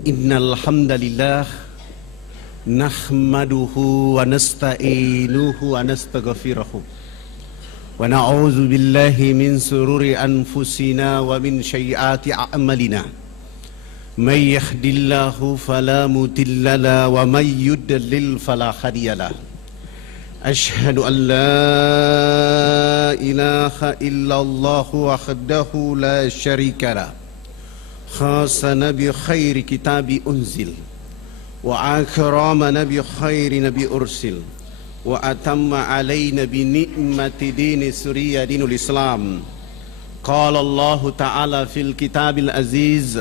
Innal hamdalillah nahmaduhu wa nasta'inuhu wa nastaghfiruh wa na'udzu billahi min sururi anfusina wa min sayyiati a'malina. May yahdihillahu fala mudilla lahu wa may yudlil fala hadiya lahu. Asyhadu an la ilaha illallah wahdahu la syarika lahu. Khasana bi khairi kitabi unzil wa akramana bi khairi nabi ursil wa atamma alaina bi ni'mati dini surya dinul Islam. Qala Allah ta'ala fil kitabil aziz,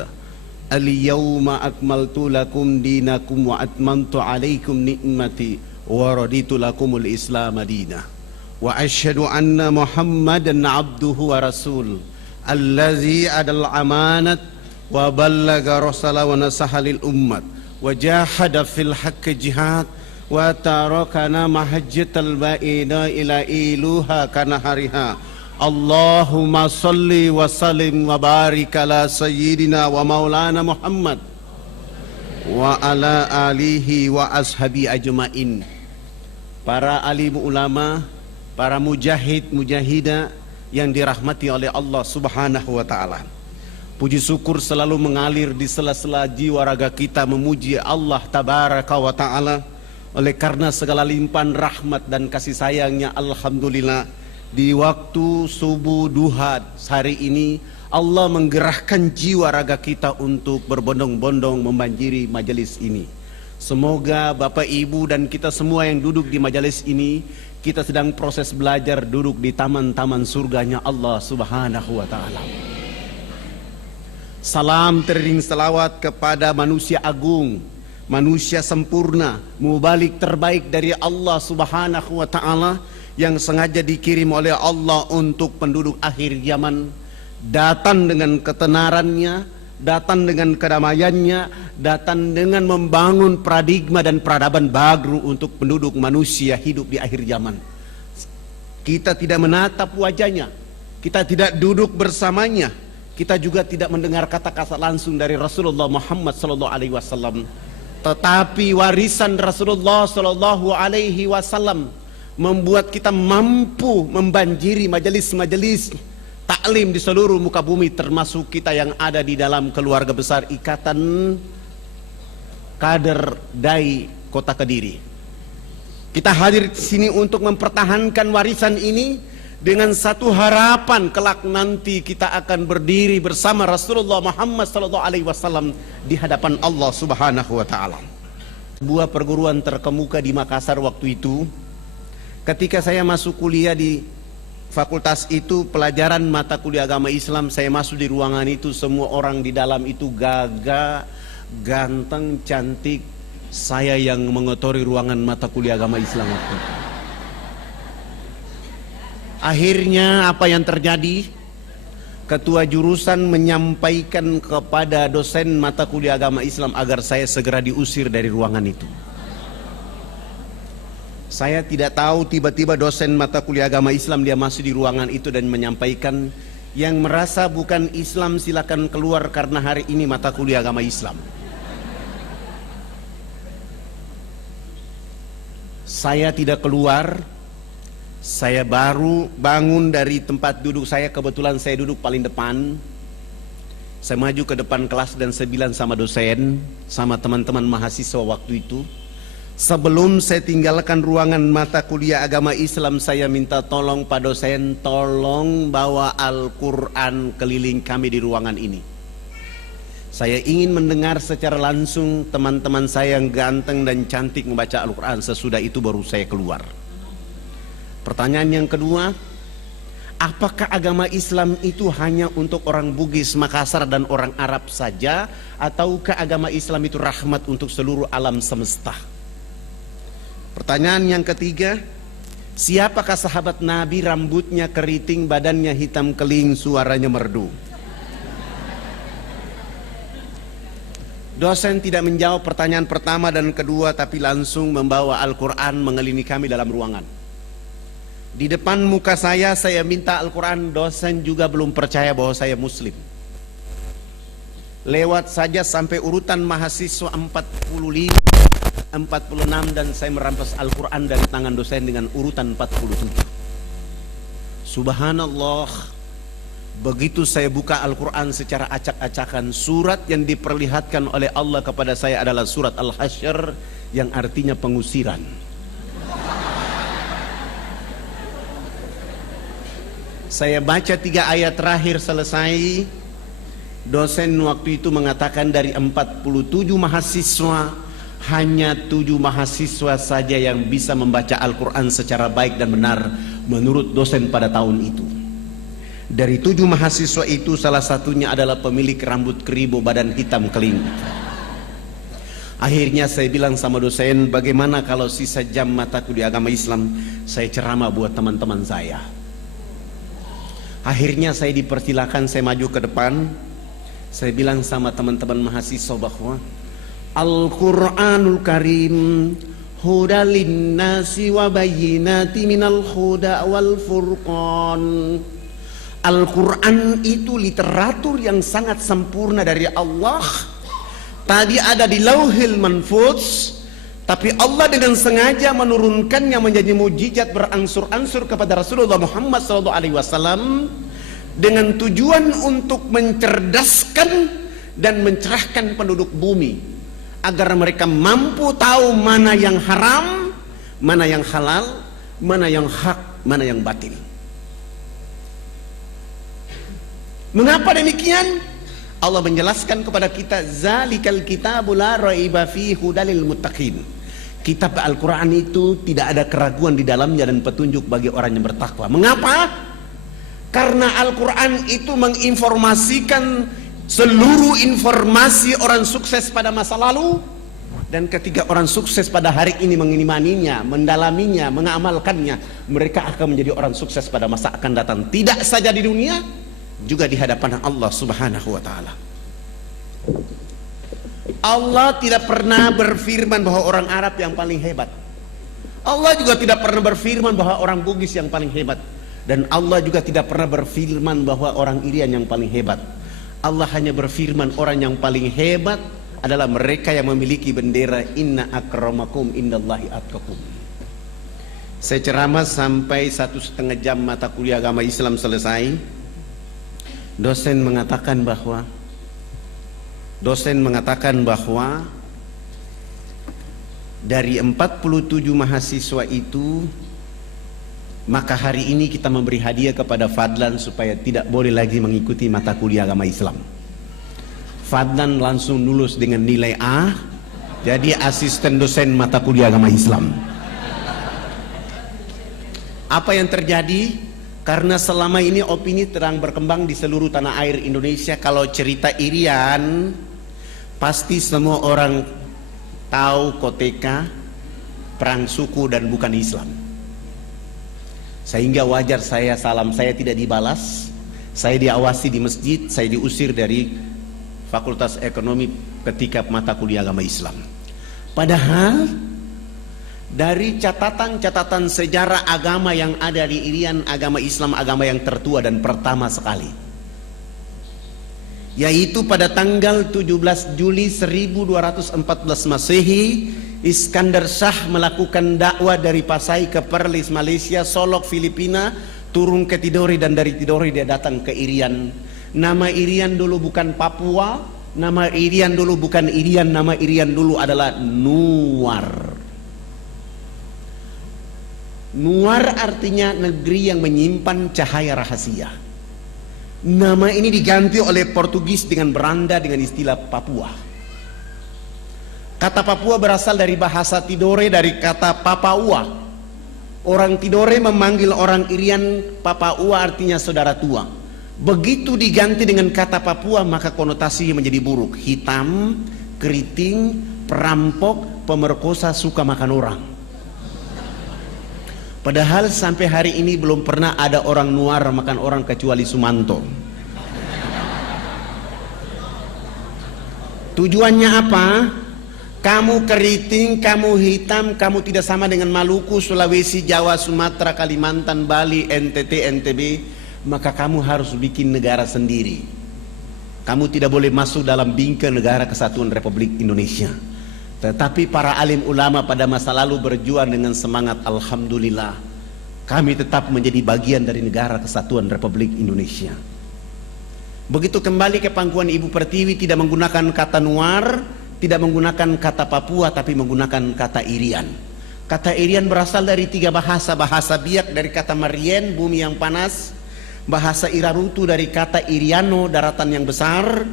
al-yawma akmaltu lakum dinakum wa atmamtu alaikum ni'mati wa raditu lakumul islam madina. Wa asyhadu anna Muhammadan abduhu wa rasul allazi adal amanat wa ballaga rasala wa nasaha lil ummat wa jahada fil haqqi jihad wa tarakana mahajjatal ba'ida ila iluha kana hariha. Allahumma salli wa sallim wa barik ala sayyidina wa maulana Muhammad wa ala alihi wa ashabi ajmain. Para alim ulama, para mujahid mujahidah yang dirahmati oleh Allah Subhanahu wa taala. Puji syukur selalu mengalir di sela-sela jiwa raga kita memuji Allah Tabaraka wa Ta'ala. Oleh karena segala limpahan rahmat dan kasih sayangnya, alhamdulillah, di waktu subuh duha hari ini Allah menggerakkan jiwa raga kita untuk berbondong-bondong membanjiri majelis ini. Semoga Bapak Ibu dan kita semua yang duduk di majelis ini, kita sedang proses belajar duduk di taman-taman surganya Allah Subhanahu wa Ta'ala. Salam teriring selawat kepada manusia agung, manusia sempurna, mubalik terbaik dari Allah Subhanahu wa Ta'ala, yang sengaja dikirim oleh Allah untuk penduduk akhir zaman, datang dengan ketenarannya, datang dengan kedamaiannya, datang dengan membangun paradigma dan peradaban baru untuk penduduk manusia hidup di akhir zaman. Kita tidak menatap wajahnya, kita tidak duduk bersamanya, kita juga tidak mendengar kata-kata langsung dari Rasulullah Muhammad sallallahu alaihi wasallam. Tetapi warisan Rasulullah sallallahu alaihi wasallam membuat kita mampu membanjiri majelis-majelis taklim di seluruh muka bumi, termasuk kita yang ada di dalam keluarga besar Ikatan Kader Dai Kota Kediri. Kita hadir di sini untuk mempertahankan warisan ini dengan satu harapan, kelak nanti kita akan berdiri bersama Rasulullah Muhammad SAW di hadapan Allah Subhanahu wa Ta'ala. Sebuah perguruan terkemuka di Makassar waktu itu, ketika saya masuk kuliah di fakultas itu, pelajaran mata kuliah agama Islam, saya masuk di ruangan itu, semua orang di dalam itu gagah, ganteng, cantik. Saya yang mengotori ruangan mata kuliah agama Islam waktu itu. Akhirnya apa yang terjadi? Ketua jurusan menyampaikan kepada dosen mata kuliah agama Islam agar saya segera diusir dari ruangan itu. Saya tidak tahu, tiba-tiba dosen mata kuliah agama Islam dia masuk di ruangan itu dan menyampaikan, yang merasa bukan Islam silakan keluar karena hari ini mata kuliah agama Islam. Saya tidak keluar. Saya baru bangun dari tempat duduk saya, kebetulan saya duduk paling depan. Saya maju ke depan kelas dan saya bilang sama dosen, sama teman-teman mahasiswa waktu itu, sebelum saya tinggalkan ruangan mata kuliah agama Islam, saya minta tolong Pak dosen, tolong bawa Al-Quran keliling kami di ruangan ini. Saya ingin mendengar secara langsung teman-teman saya yang ganteng dan cantik membaca Al-Quran. Sesudah itu baru saya keluar. Pertanyaan yang kedua, apakah agama Islam itu hanya untuk orang Bugis, Makassar dan orang Arab saja, ataukah agama Islam itu rahmat untuk seluruh alam semesta? Pertanyaan yang ketiga, siapakah sahabat Nabi rambutnya keriting, badannya hitam keling, suaranya merdu? Dosen tidak menjawab pertanyaan pertama dan kedua, tapi langsung membawa Al-Quran mengelilingi kami dalam ruangan. Di depan muka saya minta Al-Quran. Dosen juga belum percaya bahwa saya muslim. Lewat saja sampai urutan mahasiswa 45, 46 dan saya merampas Al-Quran dari tangan dosen dengan urutan 47. Subhanallah, begitu saya buka Al-Quran secara acak-acakan, surat yang diperlihatkan oleh Allah kepada saya adalah surat Al-Hasyr yang artinya pengusiran. Saya baca 3 ayat terakhir selesai. Dosen waktu itu mengatakan dari 47 mahasiswa, hanya 7 mahasiswa saja yang bisa membaca Al-Quran secara baik dan benar menurut dosen pada tahun itu. Dari 7 mahasiswa itu salah satunya adalah pemilik rambut keribu badan hitam keling. Akhirnya saya bilang sama dosen, bagaimana kalau sisa jam mataku di agama Islam saya ceramah buat teman-teman saya. Akhirnya saya dipersilakan, saya maju ke depan. Saya bilang sama teman-teman mahasiswa bahwa Al-Quranul Karim hudalin nasi wa bayyinati minal huda wal furqan. Al-Quran itu literatur yang sangat sempurna dari Allah. Tadi ada di Lauhil Mahfuz, tapi Allah dengan sengaja menurunkannya menjadi mujizat berangsur-angsur kepada Rasulullah Muhammad SAW dengan tujuan untuk mencerdaskan dan mencerahkan penduduk bumi agar mereka mampu tahu mana yang haram, mana yang halal, mana yang hak, mana yang batil. Mengapa demikian? Allah menjelaskan kepada kita, zalikal kitabu la raiba fihi hudalil muttaqin. Kitab Al-Quran itu tidak ada keraguan di dalamnya dan petunjuk bagi orang yang bertakwa. Mengapa? Karena Al-Quran itu menginformasikan seluruh informasi orang sukses pada masa lalu, dan ketika orang sukses pada hari ini mengimaninya, mendalaminya, mengamalkannya, mereka akan menjadi orang sukses pada masa akan datang, tidak saja di dunia, juga di hadapan Allah Subhanahu wa ta'ala. Allah tidak pernah berfirman bahwa orang Arab yang paling hebat. Allah juga tidak pernah berfirman bahwa orang Bugis yang paling hebat. Dan Allah juga tidak pernah berfirman bahwa orang Irian yang paling hebat. Allah hanya berfirman orang yang paling hebat adalah mereka yang memiliki bendera inna akramakum indallahi atqakum. Saya ceramah sampai 1,5 jam mata kuliah agama Islam selesai. Dosen mengatakan bahwa dari 47 mahasiswa itu, maka hari ini kita memberi hadiah kepada Fadlan supaya tidak boleh lagi mengikuti mata kuliah agama Islam. Fadlan langsung lulus dengan nilai A, jadi asisten dosen mata kuliah agama Islam. Apa yang terjadi? Karena selama ini opini terang berkembang di seluruh tanah air Indonesia, kalau cerita Irian pasti semua orang tahu koteka, perang suku dan bukan Islam. Sehingga wajar salam saya tidak dibalas, saya diawasi di masjid, saya diusir dari Fakultas Ekonomi ketika mata kuliah agama Islam. Padahal dari catatan-catatan sejarah agama yang ada di Irian, agama Islam agama yang tertua dan pertama sekali, yaitu pada tanggal 17 Juli 1214 Masehi, Iskandar Shah melakukan dakwah dari Pasai ke Perlis Malaysia, Solok Filipina, turun ke Tidore, dan dari Tidore dia datang ke Irian. Nama Irian dulu bukan Papua, nama Irian dulu bukan Irian, nama Irian dulu adalah Nuar. Nuar artinya negeri yang menyimpan cahaya rahasia. Nama ini diganti oleh Portugis dengan beranda dengan istilah Papua. Kata Papua berasal dari bahasa Tidore, dari kata Papaua. Orang Tidore memanggil orang Irian Papaua, artinya saudara tua. Begitu diganti dengan kata Papua, maka konotasinya menjadi buruk. Hitam, keriting, perampok, pemerkosa, suka makan orang. Padahal sampai hari ini belum pernah ada orang Nuar makan orang kecuali Sumanto. Tujuannya apa? Kamu keriting, kamu hitam, kamu tidak sama dengan Maluku, Sulawesi, Jawa, Sumatera, Kalimantan, Bali, NTT, NTB, maka kamu harus bikin negara sendiri. kamu tidak boleh masuk dalam bingkai negara kesatuan Republik Indonesia. Tetapi para alim ulama pada masa lalu berjuang dengan semangat. Alhamdulillah, kami tetap menjadi bagian dari negara kesatuan Republik Indonesia. Begitu kembali ke pangkuan Ibu Pertiwi, tidak menggunakan kata Nuar, tidak menggunakan kata Papua, tapi menggunakan kata Irian. Kata Irian berasal dari 3 bahasa. Bahasa Biak dari kata Marien, bumi yang panas. Bahasa Irarutu dari kata Iriano, daratan yang besar.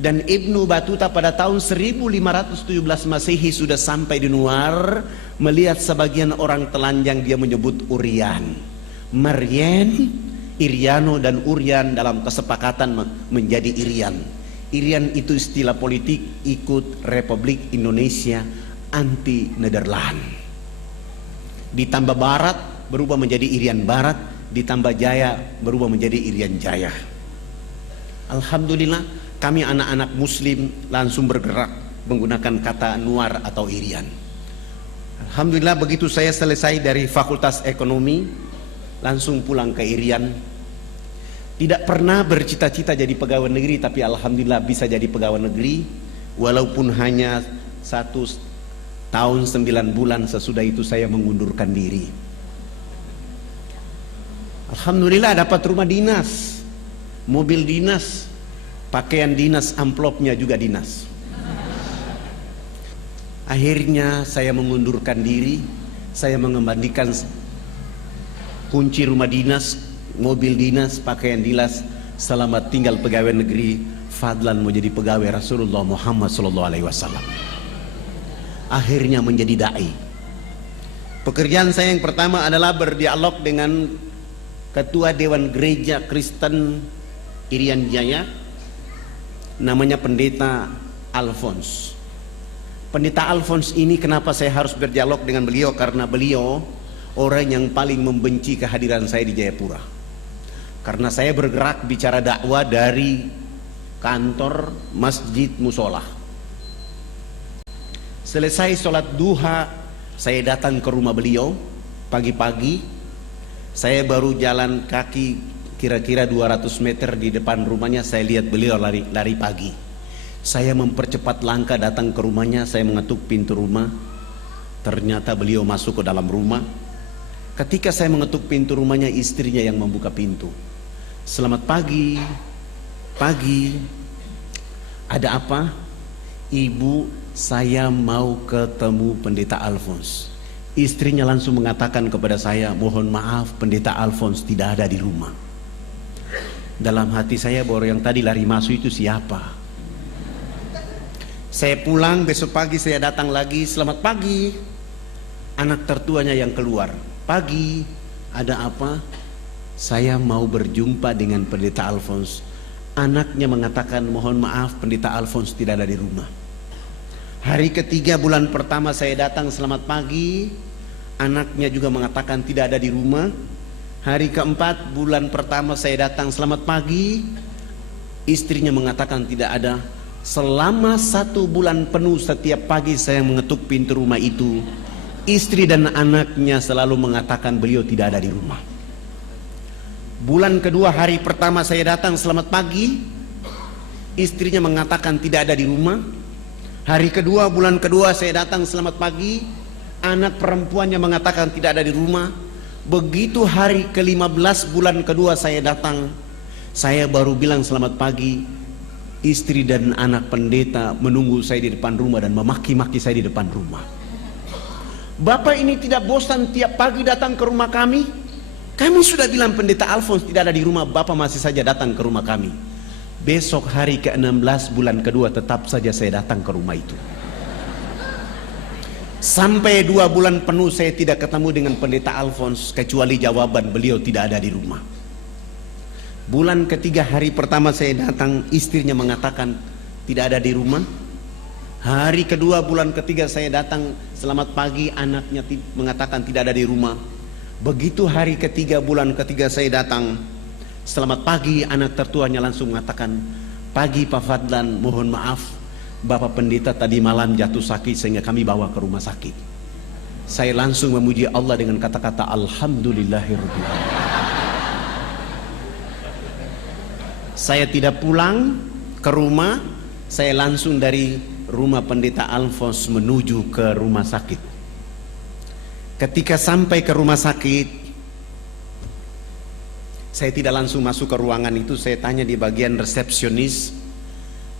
Dan Ibnu Batuta pada tahun 1517 Masehi sudah sampai di Nuar, melihat sebagian orang telanjang, dia menyebut Urian. Marien, Iriano dan Urian dalam kesepakatan menjadi Irian. Irian itu istilah politik ikut Republik Indonesia anti Nederland. Ditambah Barat berubah menjadi Irian Barat, ditambah Jaya berubah menjadi Irian Jaya. Alhamdulillah, kami anak-anak muslim langsung bergerak menggunakan kata Nuar atau Irian. Alhamdulillah, begitu saya selesai dari Fakultas Ekonomi, langsung pulang ke Irian. Tidak pernah bercita-cita jadi pegawai negeri, tapi alhamdulillah bisa jadi pegawai negeri, walaupun hanya 1 tahun 9 bulan. Sesudah itu saya mengundurkan diri. Alhamdulillah dapat rumah dinas, mobil dinas, pakaian dinas, amplopnya juga dinas. Akhirnya saya mengundurkan diri. Saya mengembalikan kunci rumah dinas, mobil dinas, pakaian dinas. Selamat tinggal pegawai negeri. Fadlan mau jadi pegawai Rasulullah Muhammad SAW. Akhirnya menjadi dai. Pekerjaan saya yang pertama adalah berdialog dengan Ketua Dewan Gereja Kristen Irian Jaya, namanya Pendeta Alphonse. Pendeta Alphonse ini kenapa saya harus berdialog dengan beliau? Karena beliau orang yang paling membenci kehadiran saya di Jayapura. Karena saya bergerak bicara dakwah dari kantor masjid musola. Selesai sholat duha, saya datang ke rumah beliau pagi-pagi. Saya baru jalan kaki kira-kira 200 meter di depan rumahnya, saya lihat beliau lari pagi. Saya mempercepat langkah datang ke rumahnya, saya mengetuk pintu rumah. Ternyata beliau masuk ke dalam rumah. Ketika saya mengetuk pintu rumahnya, istrinya yang membuka pintu. Selamat pagi. Pagi. Ada apa? Ibu, saya mau ketemu Pendeta Alphonse. Istrinya langsung mengatakan kepada saya, mohon maaf, Pendeta Alphonse tidak ada di rumah. Dalam hati saya, bahwa yang tadi lari masuk itu siapa? Saya pulang, besok pagi saya datang lagi. Selamat pagi. Anak tertuanya yang keluar. Pagi, ada apa? Saya mau berjumpa dengan Pendeta Alphonse. Anaknya mengatakan, mohon maaf, Pendeta Alphonse tidak ada di rumah. Hari ketiga bulan pertama saya datang, selamat pagi. Anaknya juga mengatakan tidak ada di rumah. Hari keempat bulan pertama saya datang, selamat pagi. Istrinya mengatakan tidak ada. Selama 1 bulan penuh setiap pagi saya mengetuk pintu rumah itu, istri dan anaknya selalu mengatakan beliau tidak ada di rumah. Bulan kedua hari pertama saya datang, selamat pagi. Istrinya mengatakan tidak ada di rumah. Hari kedua bulan kedua saya datang, selamat pagi. Anak perempuannya mengatakan tidak ada di rumah. Begitu hari ke-15 bulan kedua saya datang, saya baru bilang selamat pagi. Istri dan anak pendeta menunggu saya di depan rumah dan memaki-maki saya di depan rumah. Bapak ini tidak bosan tiap pagi datang ke rumah kami? Kami sudah bilang Pendeta Alphonse tidak ada di rumah, Bapak masih saja datang ke rumah kami. Besok hari ke-16 bulan kedua tetap saja saya datang ke rumah itu. Sampai 2 bulan penuh saya tidak ketemu dengan Pendeta Alphonse, kecuali jawaban beliau tidak ada di rumah. Bulan ketiga hari pertama saya datang, istrinya mengatakan tidak ada di rumah. Hari kedua bulan ketiga saya datang, selamat pagi, anaknya mengatakan tidak ada di rumah. Begitu hari ketiga bulan ketiga saya datang, selamat pagi, anak tertuanya langsung mengatakan, pagi Pak Fadlan, mohon maaf, Bapak Pendeta tadi malam jatuh sakit sehingga kami bawa ke rumah sakit. Saya langsung memuji Allah dengan kata-kata Alhamdulillahirabbil alamin. Saya tidak pulang, ke rumah, saya langsung dari rumah pendeta Alfons menuju ke rumah sakit. Ketika sampai ke rumah sakit, saya tidak langsung masuk ke ruangan itu. Saya tanya di bagian resepsionis,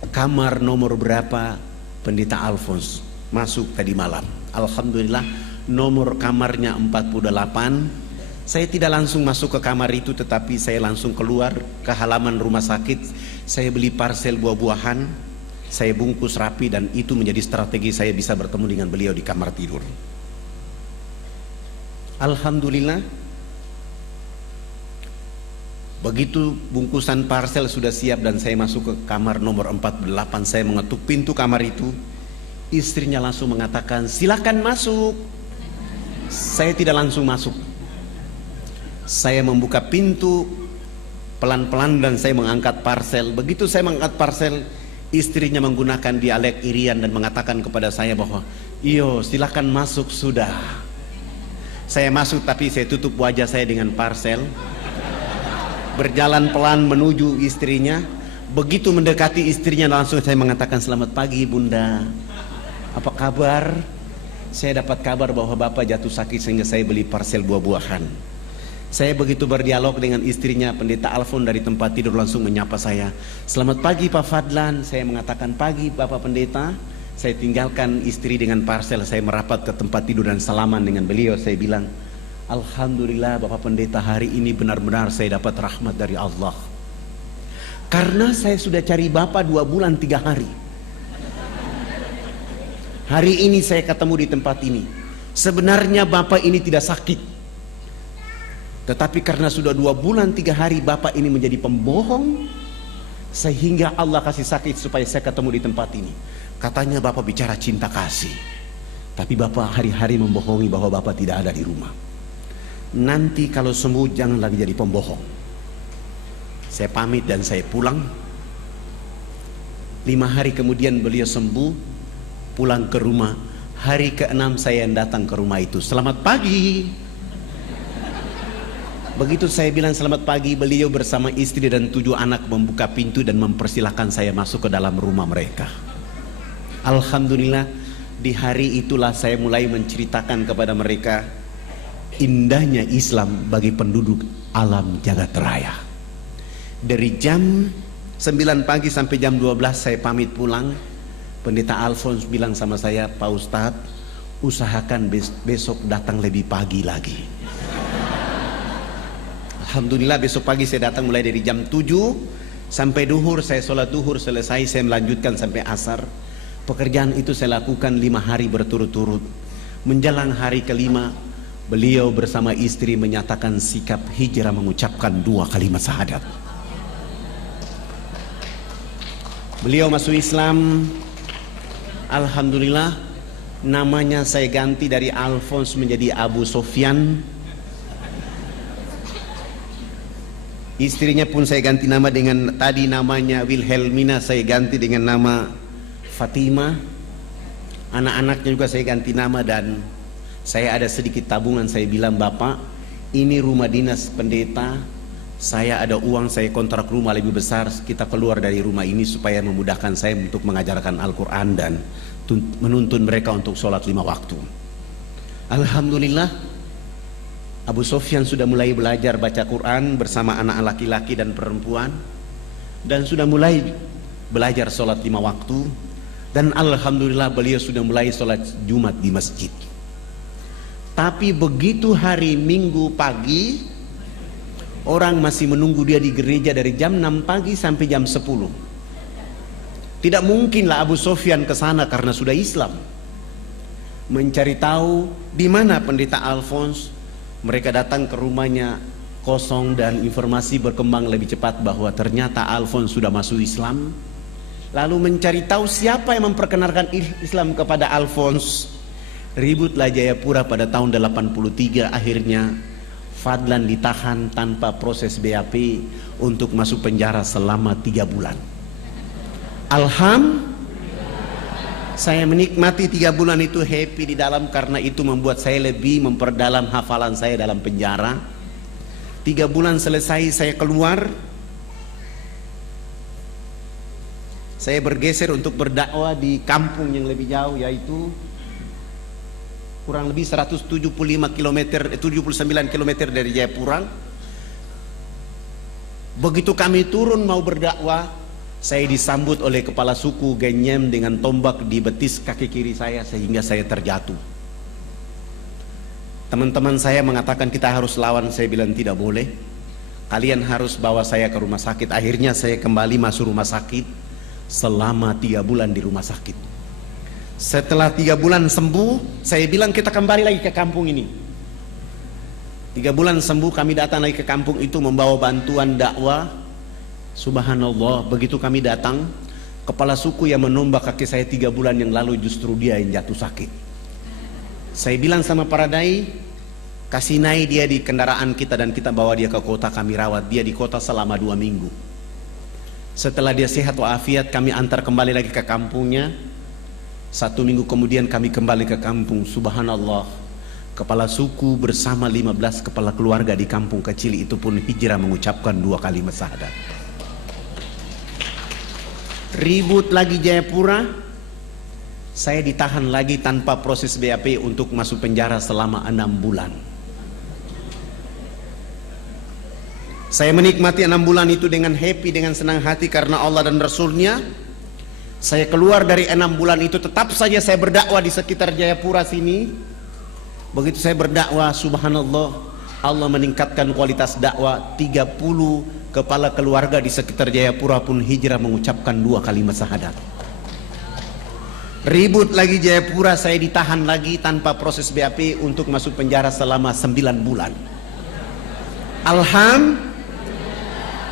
kamar nomor berapa pendeta Alfons masuk tadi malam. Alhamdulillah nomor kamarnya 48. Saya tidak langsung masuk ke kamar itu, tetapi saya langsung keluar ke halaman rumah sakit. Saya beli parsel buah-buahan, saya bungkus rapi, dan itu menjadi strategi saya bisa bertemu dengan beliau di kamar tidur. Alhamdulillah, begitu bungkusan parsel sudah siap dan saya masuk ke kamar nomor 48, saya mengetuk pintu kamar itu. Istrinya langsung mengatakan, silakan masuk. Saya tidak langsung masuk. Saya membuka pintu pelan-pelan dan saya mengangkat parsel. Begitu saya mengangkat parsel, istrinya menggunakan dialek Irian dan mengatakan kepada saya bahwa, iyo silakan masuk sudah. Saya masuk tapi saya tutup wajah saya dengan parsel. Berjalan pelan menuju istrinya. Begitu mendekati istrinya langsung saya mengatakan, selamat pagi bunda, apa kabar? Saya dapat kabar bahwa bapak jatuh sakit sehingga saya beli parsel buah-buahan. Saya begitu berdialog dengan istrinya, pendeta Alfon dari tempat tidur langsung menyapa saya. Selamat pagi Pak Fadlan. Saya mengatakan, pagi Bapak Pendeta. Saya tinggalkan istri dengan parsel, saya merapat ke tempat tidur dan salaman dengan beliau. Saya bilang, alhamdulillah Bapak Pendeta, hari ini benar-benar saya dapat rahmat dari Allah. Karena saya sudah cari Bapak 2 bulan 3 hari. Hari ini saya ketemu di tempat ini. Sebenarnya Bapak ini tidak sakit, tetapi karena sudah 2 bulan 3 hari Bapak ini menjadi pembohong, sehingga Allah kasih sakit supaya saya ketemu di tempat ini. Katanya Bapak bicara cinta kasih, tapi Bapak hari-hari membohongi bahwa Bapak tidak ada di rumah. Nanti kalau sembuh jangan lagi jadi pembohong. Saya pamit dan saya pulang. 5 hari kemudian beliau sembuh, pulang ke rumah. Hari ke-6 saya yang datang ke rumah itu. Selamat pagi. Begitu saya bilang selamat pagi, beliau bersama istri dan 7 anak membuka pintu dan mempersilahkan saya masuk ke dalam rumah mereka. Alhamdulillah, di hari itulah saya mulai menceritakan kepada mereka indahnya Islam bagi penduduk alam jagat raya. Dari jam 9 pagi sampai jam 12 saya pamit pulang. Pendeta Alfons bilang sama saya, Pak Ustadz, usahakan besok datang lebih pagi lagi. Alhamdulillah besok pagi saya datang mulai dari jam 7 sampai duhur. Saya sholat duhur selesai, saya melanjutkan sampai asar. Pekerjaan itu saya lakukan 5 hari berturut-turut. Menjelang hari ke-5, beliau bersama istri menyatakan sikap hijrah, mengucapkan 2 kalimat syahadat. Beliau masuk Islam. Alhamdulillah, namanya saya ganti dari Alfons menjadi Abu Sofyan. Istrinya pun saya ganti nama dengan, tadi namanya Wilhelmina, saya ganti dengan nama Fatima. Anak-anaknya juga saya ganti nama, dan saya ada sedikit tabungan. Saya bilang, Bapak, ini rumah dinas pendeta, saya ada uang, saya kontrak rumah lebih besar, kita keluar dari rumah ini supaya memudahkan saya untuk mengajarkan Al-Quran dan menuntun mereka untuk sholat 5 waktu. Alhamdulillah, Abu Sofyan sudah mulai belajar baca Quran bersama anak laki-laki dan perempuan, dan sudah mulai belajar sholat 5 waktu, dan alhamdulillah beliau sudah mulai sholat Jumat di masjid. Tapi begitu hari Minggu pagi, orang masih menunggu dia di gereja dari jam 6 pagi sampai jam 10. Tidak mungkinlah Abu Sofyan ke sana karena sudah Islam. Mencari tahu di mana pendeta Alfons. Mereka datang ke rumahnya kosong, dan informasi berkembang lebih cepat bahwa ternyata Alfons sudah masuk Islam. Lalu mencari tahu siapa yang memperkenalkan Islam kepada Alfons. Ributlah Jayapura pada tahun 83. Akhirnya Fadlan ditahan tanpa proses BAP untuk masuk penjara selama 3 bulan. Saya menikmati 3 bulan itu, happy di dalam, karena itu membuat saya lebih memperdalam hafalan saya dalam penjara. 3 bulan selesai, saya keluar. saya bergeser untuk berdakwah di kampung yang lebih jauh, yaitu kurang lebih 175 km, 79 km dari Jayapura. Begitu kami turun mau berdakwah, saya disambut oleh kepala suku Genyem dengan tombak di betis kaki kiri saya sehingga saya terjatuh. Teman-teman saya mengatakan kita harus lawan, saya bilang tidak boleh. Kalian harus bawa saya ke rumah sakit. Akhirnya saya kembali masuk rumah sakit selama 3 bulan di rumah sakit. Setelah 3 bulan sembuh, saya bilang kita kembali lagi ke kampung ini. 3 bulan sembuh, kami datang lagi ke kampung itu membawa bantuan dakwah. Subhanallah, begitu kami datang, kepala suku yang menombak kaki saya 3 bulan yang lalu justru dia yang jatuh sakit. Saya bilang sama para dai, kasih naik dia di kendaraan kita dan kita bawa dia ke kota, kami rawat dia di kota selama 2 minggu. Setelah dia sehat walafiat, kami antar kembali lagi ke kampungnya. 1 minggu kemudian kami kembali ke kampung. Subhanallah, kepala suku bersama 15 kepala keluarga di kampung kecil itu pun hijrah mengucapkan 2 kalimat syahadat. Ribut lagi Jayapura, saya ditahan lagi tanpa proses BAP untuk masuk penjara selama 6 bulan. Saya menikmati 6 bulan itu dengan happy, dengan senang hati karena Allah dan Rasulnya. Saya keluar dari 6 bulan itu, tetap saja saya berdakwah di sekitar Jayapura sini. Begitu saya berdakwah, subhanallah, Allah meningkatkan kualitas dakwah. 30 kepala keluarga di sekitar Jayapura pun hijrah mengucapkan 2 kalimat syahadat. Ribut lagi Jayapura, saya ditahan lagi tanpa proses BAP untuk masuk penjara selama 9 bulan. Alhamdulillah,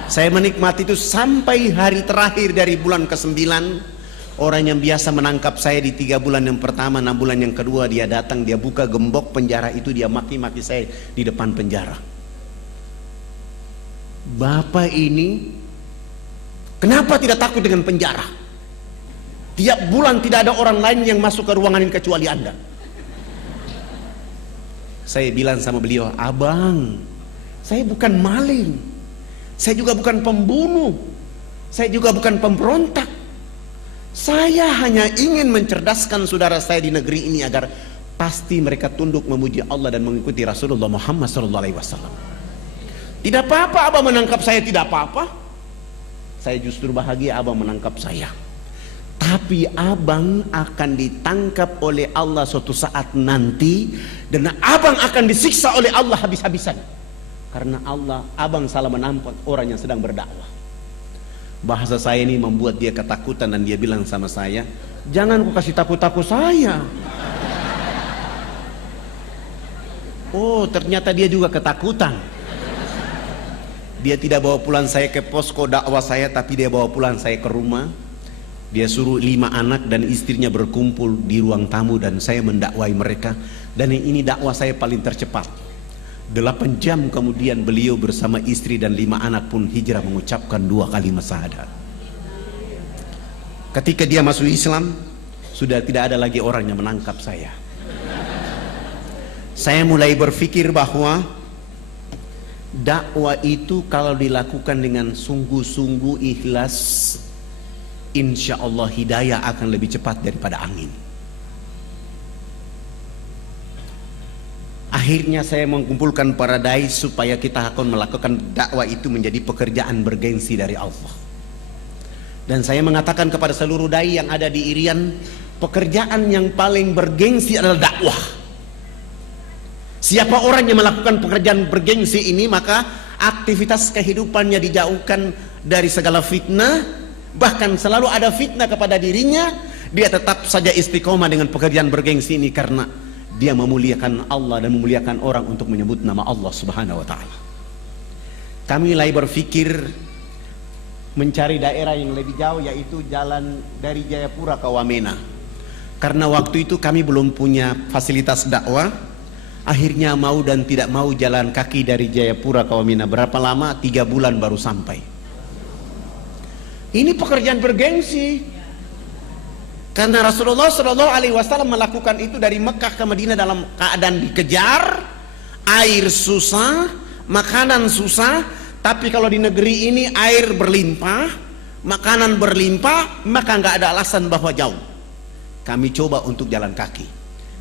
saya menikmati itu sampai hari terakhir dari bulan ke-9. Orang yang biasa menangkap saya di 3 bulan yang pertama, 6 bulan yang kedua, dia datang, dia buka gembok penjara itu, dia maki-maki saya di depan penjara. Bapak ini kenapa tidak takut dengan penjara? Tiap bulan tidak ada orang lain yang masuk ke ruangan ini kecuali Anda. Saya bilang sama beliau, abang, saya bukan maling, saya juga bukan pembunuh, saya juga bukan pemberontak. Saya hanya ingin mencerdaskan saudara saya di negeri ini agar pasti mereka tunduk memuji Allah dan mengikuti Rasulullah Muhammad SAW. Tidak apa-apa abang menangkap saya, tidak apa-apa. Saya justru bahagia abang menangkap saya. Tapi abang akan ditangkap oleh Allah suatu saat nanti, dan abang akan disiksa oleh Allah habis-habisan. Karena abang salah menangkap orang yang sedang berdakwah. Bahasa saya ini membuat dia ketakutan dan dia bilang sama saya, jangan kau kasih takut-takut saya. Oh, ternyata dia juga ketakutan. Dia tidak bawa pulang saya ke posko dakwah saya, tapi dia bawa pulang saya ke rumah. Dia suruh 5 anak dan istrinya berkumpul di ruang tamu dan saya mendakwai mereka. Dan ini dakwah saya paling tercepat. 8 jam kemudian beliau bersama istri dan 5 anak pun hijrah mengucapkan 2 kalimat syahadat. Ketika dia masuk Islam, sudah tidak ada lagi orang yang menangkap saya. Saya mulai berpikir bahwa dakwah itu kalau dilakukan dengan sungguh-sungguh ikhlas, insya Allah hidayah akan lebih cepat daripada angin. Akhirnya saya mengumpulkan para dai supaya kita akan melakukan dakwah itu menjadi pekerjaan bergengsi dari Allah. Dan saya mengatakan kepada seluruh dai yang ada di Irian, pekerjaan yang paling bergengsi adalah dakwah. Siapa orang yang melakukan pekerjaan bergengsi ini, maka aktivitas kehidupannya dijauhkan dari segala fitnah. Bahkan selalu ada fitnah kepada dirinya, dia tetap saja istiqomah dengan pekerjaan bergengsi ini karena dia memuliakan Allah dan memuliakan orang untuk menyebut nama Allah Subhanahu wa ta'ala. Kami mulai berpikir mencari daerah yang lebih jauh, yaitu jalan dari Jayapura ke Wamena. Karena waktu itu kami belum punya fasilitas dakwah. Akhirnya mau dan tidak mau jalan kaki dari Jayapura ke Wamena. Berapa lama? 3 bulan baru sampai. Ini pekerjaan bergengsi. Karena Rasulullah SAW melakukan itu dari Mekah ke Madinah dalam keadaan dikejar, air susah, makanan susah. Tapi kalau di negeri ini air berlimpah, makanan berlimpah, maka nggak ada alasan bahwa jauh. Kami coba untuk jalan kaki.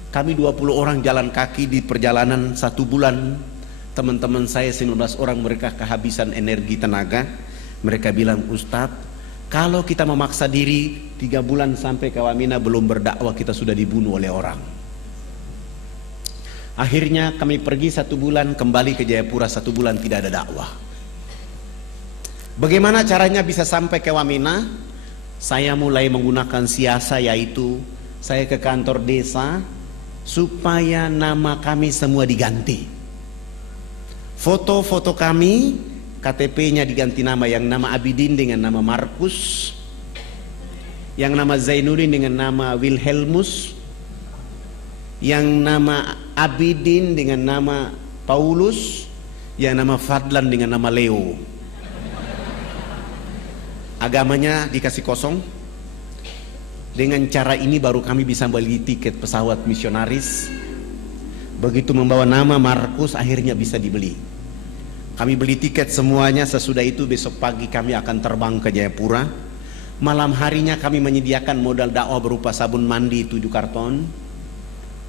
Kami 20 orang jalan kaki di perjalanan 1 bulan. Teman-teman saya 19 orang, mereka kehabisan energi tenaga. Mereka bilang, Ustadz, kalau kita memaksa diri 3 bulan sampai ke Wamena belum berdakwah, kita sudah dibunuh oleh orang. Akhirnya kami pergi 1 bulan, kembali ke Jayapura 1 bulan, tidak ada dakwah. Bagaimana caranya bisa sampai ke Wamena? Saya mulai menggunakan siasa, yaitu saya ke kantor desa supaya nama kami semua diganti. Foto-foto kami, KTP-nya diganti nama, yang nama Abidin dengan nama Markus, yang nama Zainuddin dengan nama Wilhelmus, yang nama Abidin dengan nama Paulus, yang nama Fadlan dengan nama Leo. Agamanya dikasih kosong. Dengan cara ini baru kami bisa beli tiket pesawat misionaris. Begitu membawa nama Markus, akhirnya bisa dibeli. Kami beli tiket semuanya. Sesudah itu besok pagi kami akan terbang ke Jayapura. Malam harinya kami menyediakan modal dakwah berupa sabun mandi 7 karton,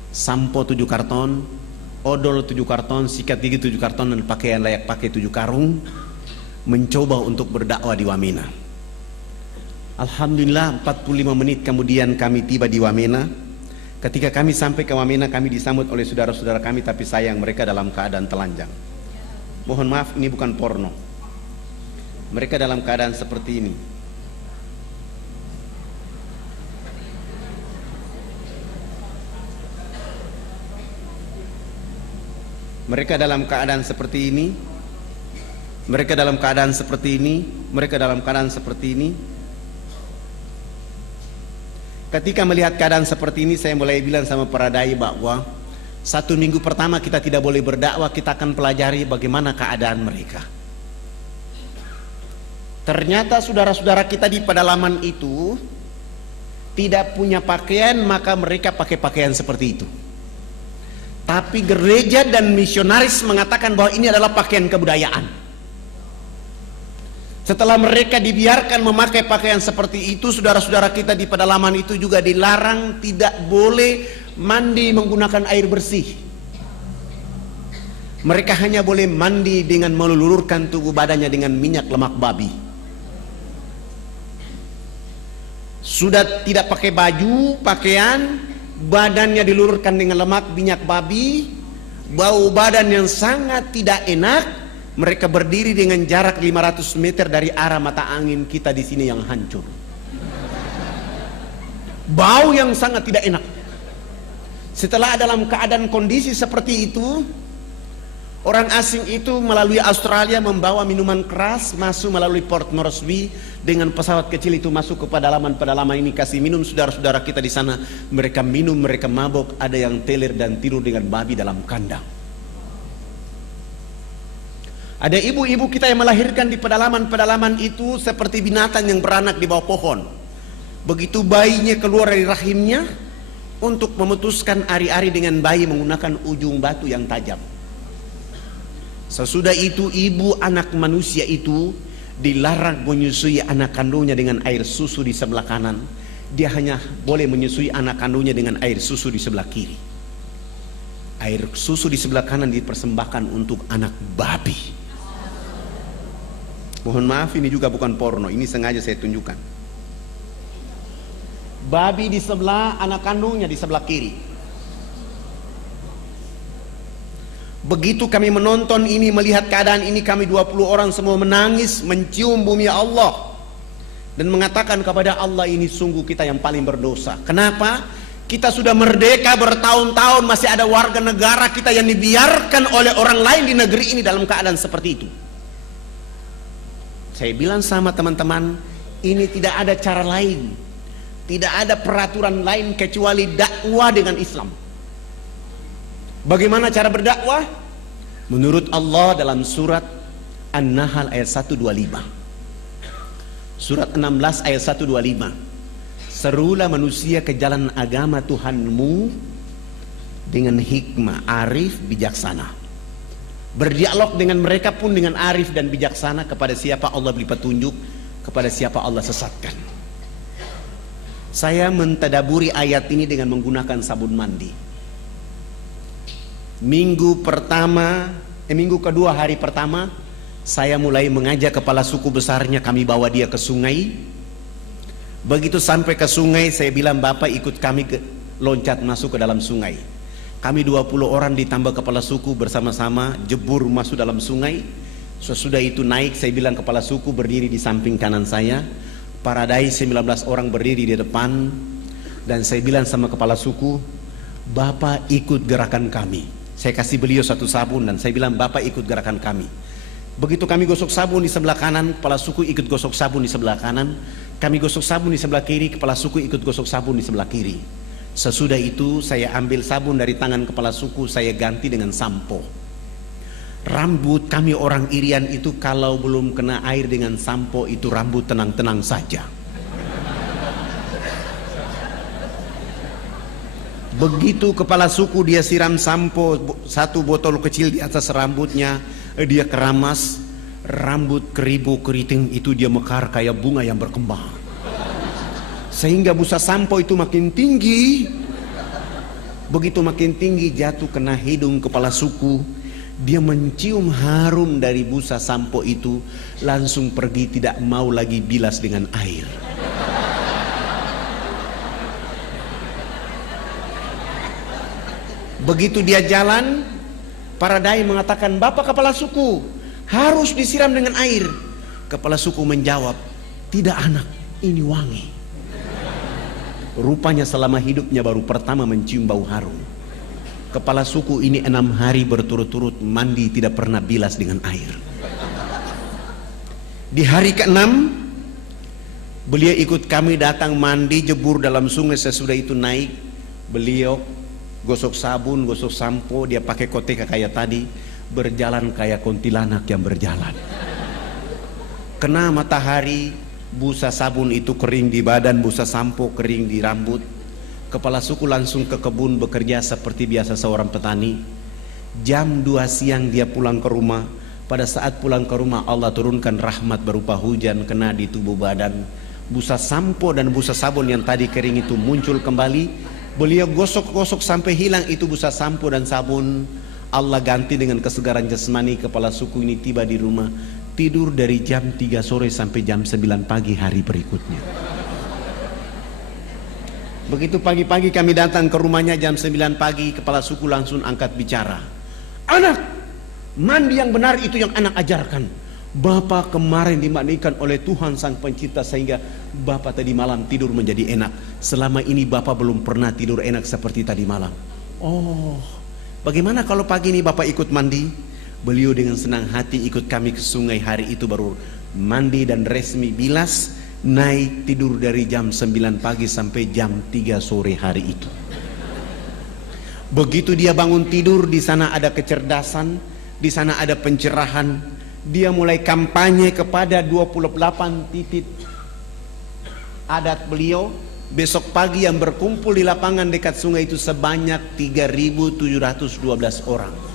sampo 7 karton, odol 7 karton, sikat gigi 7 karton, dan pakaian layak pakai 7 karung. Mencoba untuk berdakwah di Wamena. Alhamdulillah 45 menit kemudian kami tiba di Wamena. Ketika kami sampai ke Wamena, kami disambut oleh saudara-saudara kami, tapi sayang mereka dalam keadaan telanjang. Mohon maaf, ini bukan porno. Mereka dalam keadaan seperti ini. Mereka dalam keadaan seperti ini. Mereka dalam keadaan seperti ini. Mereka dalam keadaan seperti ini. Ketika melihat keadaan seperti ini, saya mulai bilang sama para dai bahwa 1 minggu pertama kita tidak boleh berdakwah, kita akan pelajari bagaimana keadaan mereka. Ternyata saudara-saudara kita di pedalaman itu tidak punya pakaian, maka mereka pakai pakaian seperti itu. Tapi gereja dan misionaris mengatakan bahwa ini adalah pakaian kebudayaan. Setelah mereka dibiarkan memakai pakaian seperti itu, saudara-saudara kita di pedalaman itu juga dilarang tidak boleh mandi menggunakan air bersih. Mereka hanya boleh mandi dengan melulurkan tubuh badannya dengan minyak lemak babi. Sudah tidak pakai baju, pakaian, badannya dilulurkan dengan lemak minyak babi, bau badan yang sangat tidak enak. Mereka berdiri dengan jarak 500 meter dari arah mata angin kita di sini yang hancur. Bau yang sangat tidak enak. Setelah dalam keadaan kondisi seperti itu, orang asing itu melalui Australia membawa minuman keras masuk melalui Port Moresby dengan pesawat kecil itu masuk ke pedalaman ini, kasih minum saudara-saudara kita di sana. Mereka minum, mereka mabok, ada yang teler dan tidur dengan babi dalam kandang. Ada ibu-ibu kita yang melahirkan di pedalaman itu seperti binatang yang beranak di bawah pohon. Begitu bayinya keluar dari rahimnya, untuk memutuskan ari-ari dengan bayi menggunakan ujung batu yang tajam. Sesudah itu ibu anak manusia itu dilarang menyusui anak kandungnya dengan air susu di sebelah kanan. Dia hanya boleh menyusui anak kandungnya dengan air susu di sebelah kiri. Air susu di sebelah kanan dipersembahkan untuk anak babi. Mohon maaf, ini juga bukan porno, ini sengaja saya tunjukkan. Babi di sebelah, anak kandungnya di sebelah kiri. Begitu kami menonton ini, melihat keadaan ini, kami 20 orang semua menangis, mencium bumi Allah dan mengatakan kepada Allah, ini sungguh kita yang paling berdosa. Kenapa? Kita sudah merdeka bertahun-tahun, masih ada warga negara kita yang dibiarkan oleh orang lain di negeri ini dalam keadaan seperti itu. Saya bilang sama teman-teman, ini tidak ada cara lain, tidak ada peraturan lain kecuali dakwah dengan Islam. Bagaimana cara berdakwah? Menurut Allah dalam surat An-Nahl ayat 125. Surat 16 ayat 125. Serulah manusia ke jalan agama Tuhanmu dengan hikmah, arif, bijaksana. Berdialog dengan mereka pun dengan arif dan bijaksana. Kepada siapa Allah beri petunjuk? kepada siapa Allah sesatkan. Saya mentadaburi ayat ini dengan menggunakan sabun mandi. Minggu kedua hari pertama, saya mulai mengajak kepala suku besarnya, kami bawa dia ke sungai. Begitu sampai ke sungai, saya bilang, Bapak ikut kami loncat masuk ke dalam sungai. Kami 20 orang ditambah kepala suku bersama-sama jebur masuk dalam sungai. Sesudah itu naik, saya bilang kepala suku berdiri di samping kanan saya, para dai 19 orang berdiri di depan, dan saya bilang sama kepala suku, Bapak ikut gerakan kami. Saya kasih beliau satu sabun dan saya bilang, Bapak ikut gerakan kami. Begitu kami gosok sabun di sebelah kanan, kepala suku ikut gosok sabun di sebelah kanan. Kami gosok sabun di sebelah kiri, kepala suku ikut gosok sabun di sebelah kiri. Sesudah itu saya ambil sabun dari tangan kepala suku, saya ganti dengan sampo. Rambut kami orang Irian itu kalau belum kena air dengan sampo itu rambut tenang-tenang saja. Begitu kepala suku dia siram sampo satu botol kecil di atas rambutnya, dia keramas, rambut keribu keriting itu dia mekar kayak bunga yang berkembang. Sehingga busa sampo itu makin tinggi. Begitu makin tinggi jatuh kena hidung kepala suku. Dia mencium harum dari busa sampo itu, langsung pergi, tidak mau lagi bilas dengan air. Begitu dia jalan, para dai mengatakan, Bapak kepala suku, harus disiram dengan air. Kepala suku menjawab, tidak anak, ini wangi. Rupanya selama hidupnya baru pertama mencium bau harum. Kepala suku ini 6 hari berturut-turut mandi tidak pernah bilas dengan air. Di hari ke-6 beliau ikut kami datang mandi jebur dalam sungai. Sesudah itu naik, beliau gosok sabun, gosok sampo, dia pakai koteka kayak tadi, berjalan kayak kuntilanak yang berjalan. Kena matahari, busa sabun itu kering di badan, busa sampo kering di rambut. Kepala suku langsung ke kebun bekerja seperti biasa seorang petani. Jam 2 siang dia pulang ke rumah. Pada saat pulang ke rumah Allah turunkan rahmat berupa hujan kena di tubuh badan. Busa sampo dan busa sabun yang tadi kering itu muncul kembali. Beliau gosok-gosok sampai hilang itu busa sampo dan sabun. Allah ganti dengan kesegaran jasmani. Kepala suku ini tiba di rumah, tidur dari jam 3 sore sampai jam 9 pagi hari berikutnya. Begitu pagi-pagi kami datang ke rumahnya jam 9 pagi, kepala suku langsung angkat bicara. Anak, mandi yang benar itu yang anak ajarkan. Bapak kemarin dimandikan oleh Tuhan Sang Pencipta sehingga Bapak tadi malam tidur menjadi enak. Selama ini Bapak belum pernah tidur enak seperti tadi malam. Oh, bagaimana kalau pagi ini Bapak ikut mandi? Beliau dengan senang hati ikut kami ke sungai. Hari itu baru mandi dan resmi bilas. Naik tidur dari jam 9 pagi sampai jam 3 sore hari itu. Begitu dia bangun tidur, di sana ada kecerdasan, di sana ada pencerahan. Dia mulai kampanye kepada 28 titik adat beliau. Besok pagi yang berkumpul di lapangan dekat sungai itu sebanyak 3.712 orang.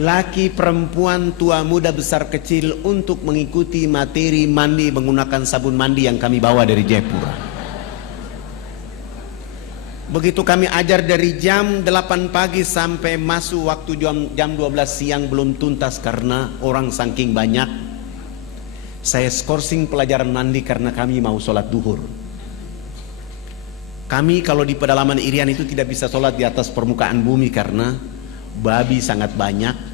Laki, perempuan, tua, muda, besar, kecil untuk mengikuti materi mandi menggunakan sabun mandi yang kami bawa dari Jayapura. Begitu kami ajar dari jam 8 pagi sampai masuk waktu jam 12 siang belum tuntas karena orang saking banyak. Saya skorsing pelajaran mandi karena kami mau sholat duhur. Kami kalau di pedalaman Irian itu tidak bisa sholat di atas permukaan bumi karena babi sangat banyak.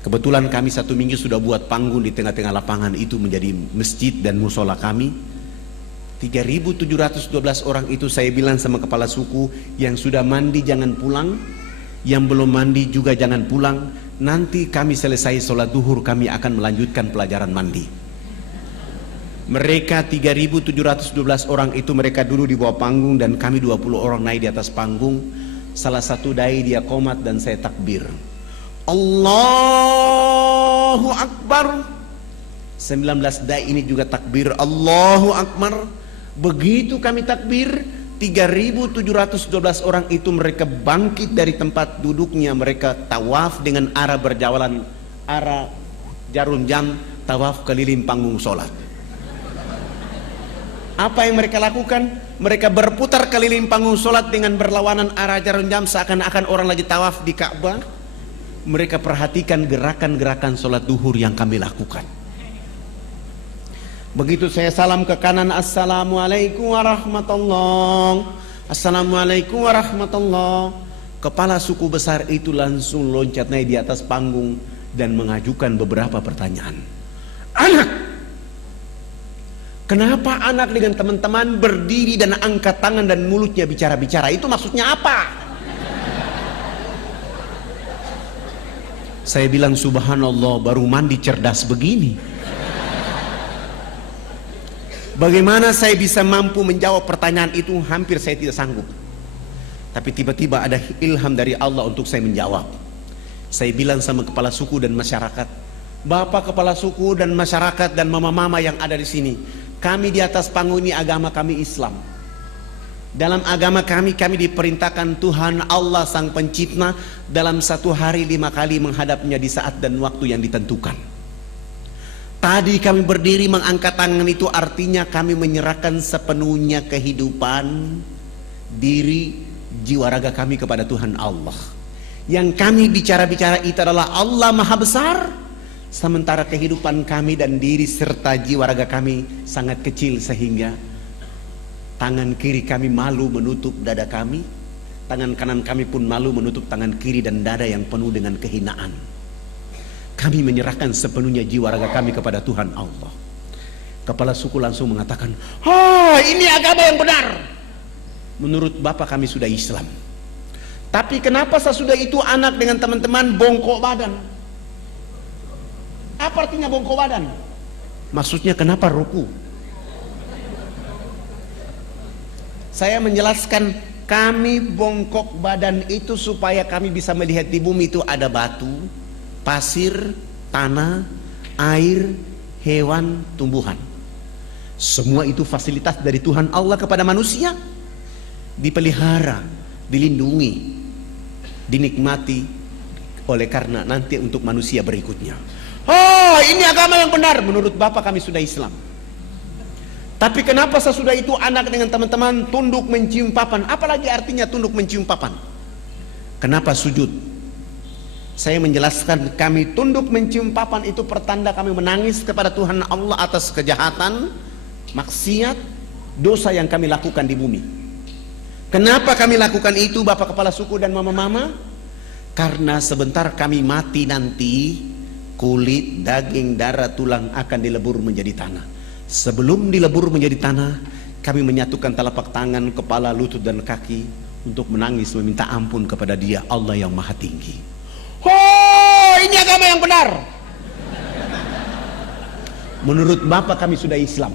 Kebetulan kami 1 minggu sudah buat panggung di tengah-tengah lapangan itu menjadi masjid dan musola kami. 3.712 orang itu saya bilang sama kepala suku, yang sudah mandi jangan pulang, yang belum mandi juga jangan pulang. Nanti kami selesai sholat duhur kami akan melanjutkan pelajaran mandi. Mereka 3.712 orang itu mereka dulu di bawah panggung dan kami 20 orang naik di atas panggung. Salah satu dai dia qomat dan saya takbir. Allahu Akbar. 19 dai ini juga takbir Allahu Akbar. Begitu kami takbir, 3.712 orang itu mereka bangkit dari tempat duduknya, mereka tawaf dengan arah berjalan, arah jarum jam, tawaf keliling panggung sholat. Apa yang mereka lakukan? Mereka berputar keliling panggung sholat dengan berlawanan arah jarum jam seakan-akan orang lagi tawaf di Ka'bah. Mereka perhatikan gerakan-gerakan sholat duhur yang kami lakukan. Begitu saya salam ke kanan, assalamualaikum warahmatullah, assalamualaikum warahmatullah, kepala suku besar itu langsung loncat naik di atas panggung dan mengajukan beberapa pertanyaan. Anak, kenapa anak dengan teman-teman berdiri dan angkat tangan dan mulutnya bicara-bicara? Itu maksudnya apa? Saya bilang subhanallah, baru mandi cerdas begini. Bagaimana saya bisa mampu menjawab pertanyaan itu? Hampir saya tidak sanggup. Tapi tiba-tiba ada ilham dari Allah untuk saya menjawab. Saya bilang sama kepala suku dan masyarakat, Bapak kepala suku dan masyarakat dan mama-mama yang ada di sini, kami di atas panggung ini agama kami Islam. Dalam agama kami diperintahkan Tuhan Allah Sang Pencipta dalam satu hari 5 kali menghadapnya di saat dan waktu yang ditentukan. Tadi kami berdiri mengangkat tangan, itu artinya kami menyerahkan sepenuhnya kehidupan, diri, jiwa raga kami kepada Tuhan Allah. Yang kami bicara-bicara itu adalah Allah Maha Besar, sementara kehidupan kami dan diri serta jiwa raga kami sangat kecil sehingga tangan kiri kami malu menutup dada kami, tangan kanan kami pun malu menutup tangan kiri dan dada yang penuh dengan kehinaan. Kami menyerahkan sepenuhnya jiwa raga kami kepada Tuhan Allah. Kepala suku langsung mengatakan, ini agama yang benar. Menurut Bapak kami sudah Islam. Tapi kenapa sesudah itu anak dengan teman-teman bongkok badan? Apa artinya bongkok badan? Maksudnya kenapa ruku? Saya menjelaskan, kami bongkok badan itu supaya kami bisa melihat di bumi itu ada batu, pasir, tanah, air, hewan, tumbuhan. Semua itu fasilitas dari Tuhan Allah kepada manusia. Dipelihara, dilindungi, dinikmati oleh karena nanti untuk manusia berikutnya. Ini agama yang benar. Menurut Bapak kami sudah Islam. Tapi kenapa sesudah itu anak dengan teman-teman tunduk mencium papan? Apalagi artinya tunduk mencium papan? Kenapa sujud? Saya menjelaskan, kami tunduk mencium papan itu pertanda kami menangis kepada Tuhan Allah atas kejahatan, maksiat, dosa yang kami lakukan di bumi. Kenapa kami lakukan itu Bapak kepala suku dan mama-mama? Karena sebentar kami mati nanti, kulit, daging, darah, tulang akan dilebur menjadi tanah. Sebelum dilebur menjadi tanah, kami menyatukan telapak tangan, kepala, lutut dan kaki untuk menangis meminta ampun kepada Dia, Allah yang Maha Tinggi. Ini agama yang benar. Menurut Bapak kami sudah Islam.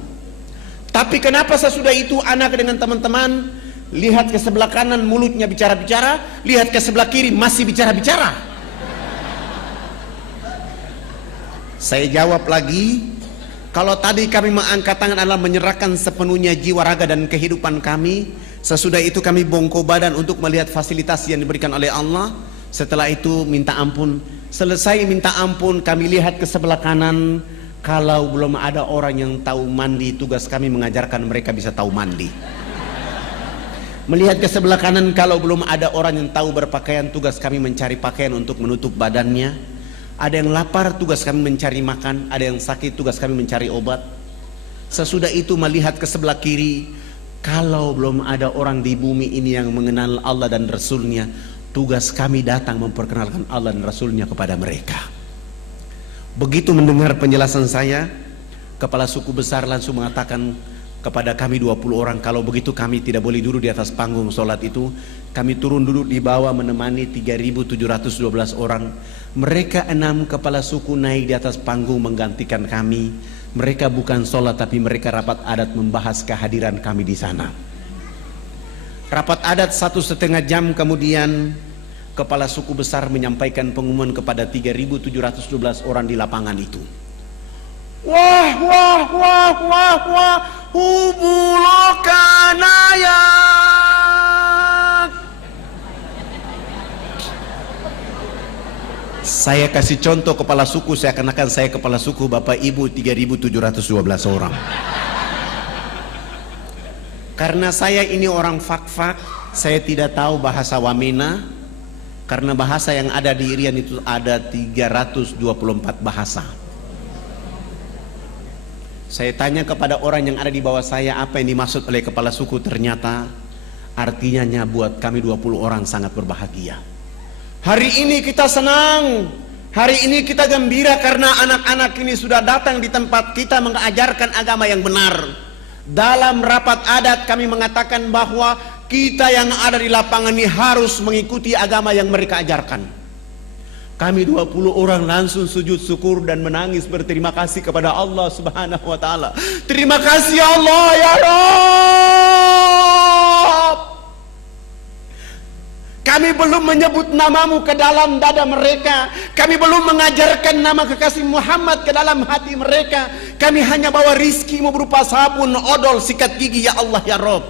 Tapi kenapa sesudah itu anak dengan teman-teman lihat ke sebelah kanan mulutnya bicara-bicara, lihat ke sebelah kiri masih bicara-bicara? Saya jawab lagi, kalau tadi kami mengangkat tangan adalah menyerahkan sepenuhnya jiwa raga dan kehidupan kami, sesudah itu kami bongkok badan untuk melihat fasilitas yang diberikan oleh Allah. Setelah itu minta ampun. Selesai minta ampun, kami lihat ke sebelah kanan. Kalau belum ada orang yang tahu mandi, tugas kami mengajarkan mereka bisa tahu mandi. Melihat ke sebelah kanan, kalau belum ada orang yang tahu berpakaian, tugas kami mencari pakaian untuk menutup badannya. Ada yang lapar, tugas kami mencari makan. Ada yang sakit, tugas kami mencari obat. Sesudah itu melihat ke sebelah kiri, kalau belum ada orang di bumi ini yang mengenal Allah dan Rasulnya, tugas kami datang memperkenalkan Allah dan Rasulnya kepada mereka. Begitu mendengar penjelasan saya, kepala suku besar langsung mengatakan kepada kami 20 orang, kalau begitu kami tidak boleh duduk di atas panggung sholat itu. Kami turun duduk di bawah menemani 3.712 orang. Mereka 6 kepala suku naik di atas panggung menggantikan kami. Mereka bukan sholat, tapi mereka rapat adat membahas kehadiran kami di sana. Rapat adat 1,5 jam kemudian, kepala suku besar menyampaikan pengumuman kepada 3.712 orang di lapangan itu. Wah, wah, wah, wah, wah, hubulokanaya. Saya kasih contoh kepala suku, saya kenakan saya kepala suku, Bapak Ibu 3.712 orang. Karena saya ini orang fak-fak, saya tidak tahu bahasa Wamena. Karena bahasa yang ada di Irian itu ada 324 bahasa. Saya tanya kepada orang yang ada di bawah saya apa yang dimaksud oleh kepala suku, ternyata artinya buat kami 20 orang sangat berbahagia. Hari ini kita senang, hari ini kita gembira karena anak-anak ini sudah datang di tempat kita mengajarkan agama yang benar. Dalam rapat adat kami mengatakan bahwa kita yang ada di lapangan ini harus mengikuti agama yang mereka ajarkan. Kami 20 orang langsung sujud syukur dan menangis berterima kasih kepada Allah Subhanahu wa taala. Terima kasih Allah ya Rabb. Kami belum menyebut namamu ke dalam dada mereka. Kami belum mengajarkan nama kekasih Muhammad ke dalam hati mereka. Kami hanya bawa rizkimu berupa sabun, odol, sikat gigi ya Allah ya Rabb.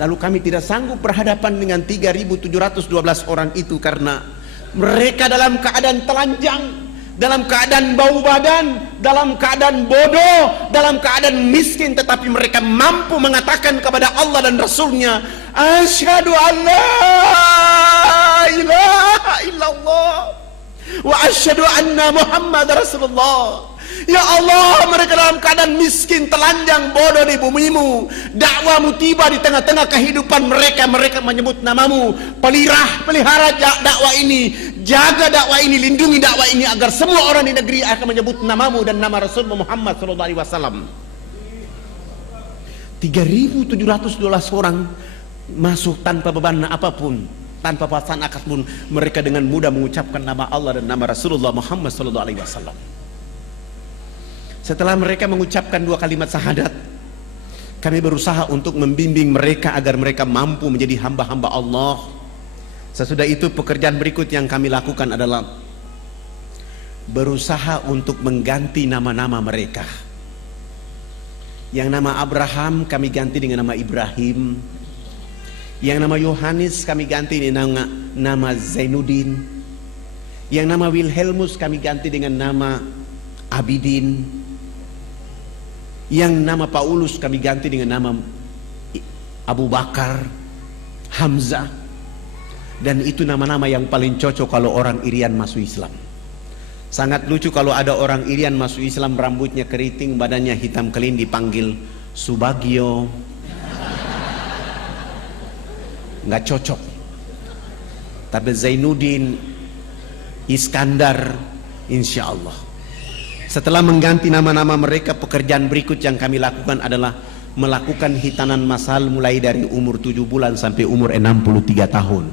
Lalu kami tidak sanggup berhadapan dengan 3.712 orang itu karena mereka dalam keadaan telanjang, dalam keadaan bau badan, dalam keadaan bodoh, dalam keadaan miskin, tetapi mereka mampu mengatakan kepada Allah dan Rasulnya, asyhadu an la ilaha illallah wa asyhadu anna Muhammad Rasulullah. Ya Allah, mereka dalam keadaan miskin, telanjang, bodoh di bumimu. Dakwamu tiba di tengah-tengah kehidupan mereka. Mereka menyebut namamu. Pelihara dakwah ini, jaga dakwah ini, lindungi dakwah ini agar semua orang di negeri akan menyebut namamu dan nama Rasul Muhammad SAW. 3.712 orang masuk tanpa beban apapun, tanpa paksaan apapun. Mereka dengan mudah mengucapkan nama Allah dan nama Rasulullah Muhammad SAW. Setelah mereka mengucapkan 2 kalimat syahadat, kami berusaha untuk membimbing mereka agar mereka mampu menjadi hamba-hamba Allah. Sesudah itu pekerjaan berikut yang kami lakukan adalah berusaha untuk mengganti nama-nama mereka. Yang nama Abraham kami ganti dengan nama Ibrahim. Yang nama Yohanes kami ganti dengan nama Zainuddin. Yang nama Wilhelmus kami ganti dengan nama Abidin. Yang nama Paulus kami ganti dengan nama Abu Bakar, Hamzah. Dan itu nama-nama yang paling cocok kalau orang Irian masuk Islam. Sangat lucu kalau ada orang Irian masuk Islam, rambutnya keriting, badannya hitam kelin, dipanggil Subagio. Nggak cocok. Tapi Zainuddin, Iskandar, insya Allah. Setelah mengganti nama-nama mereka, pekerjaan berikut yang kami lakukan adalah melakukan hitanan masal mulai dari umur 7 bulan sampai umur 63 tahun.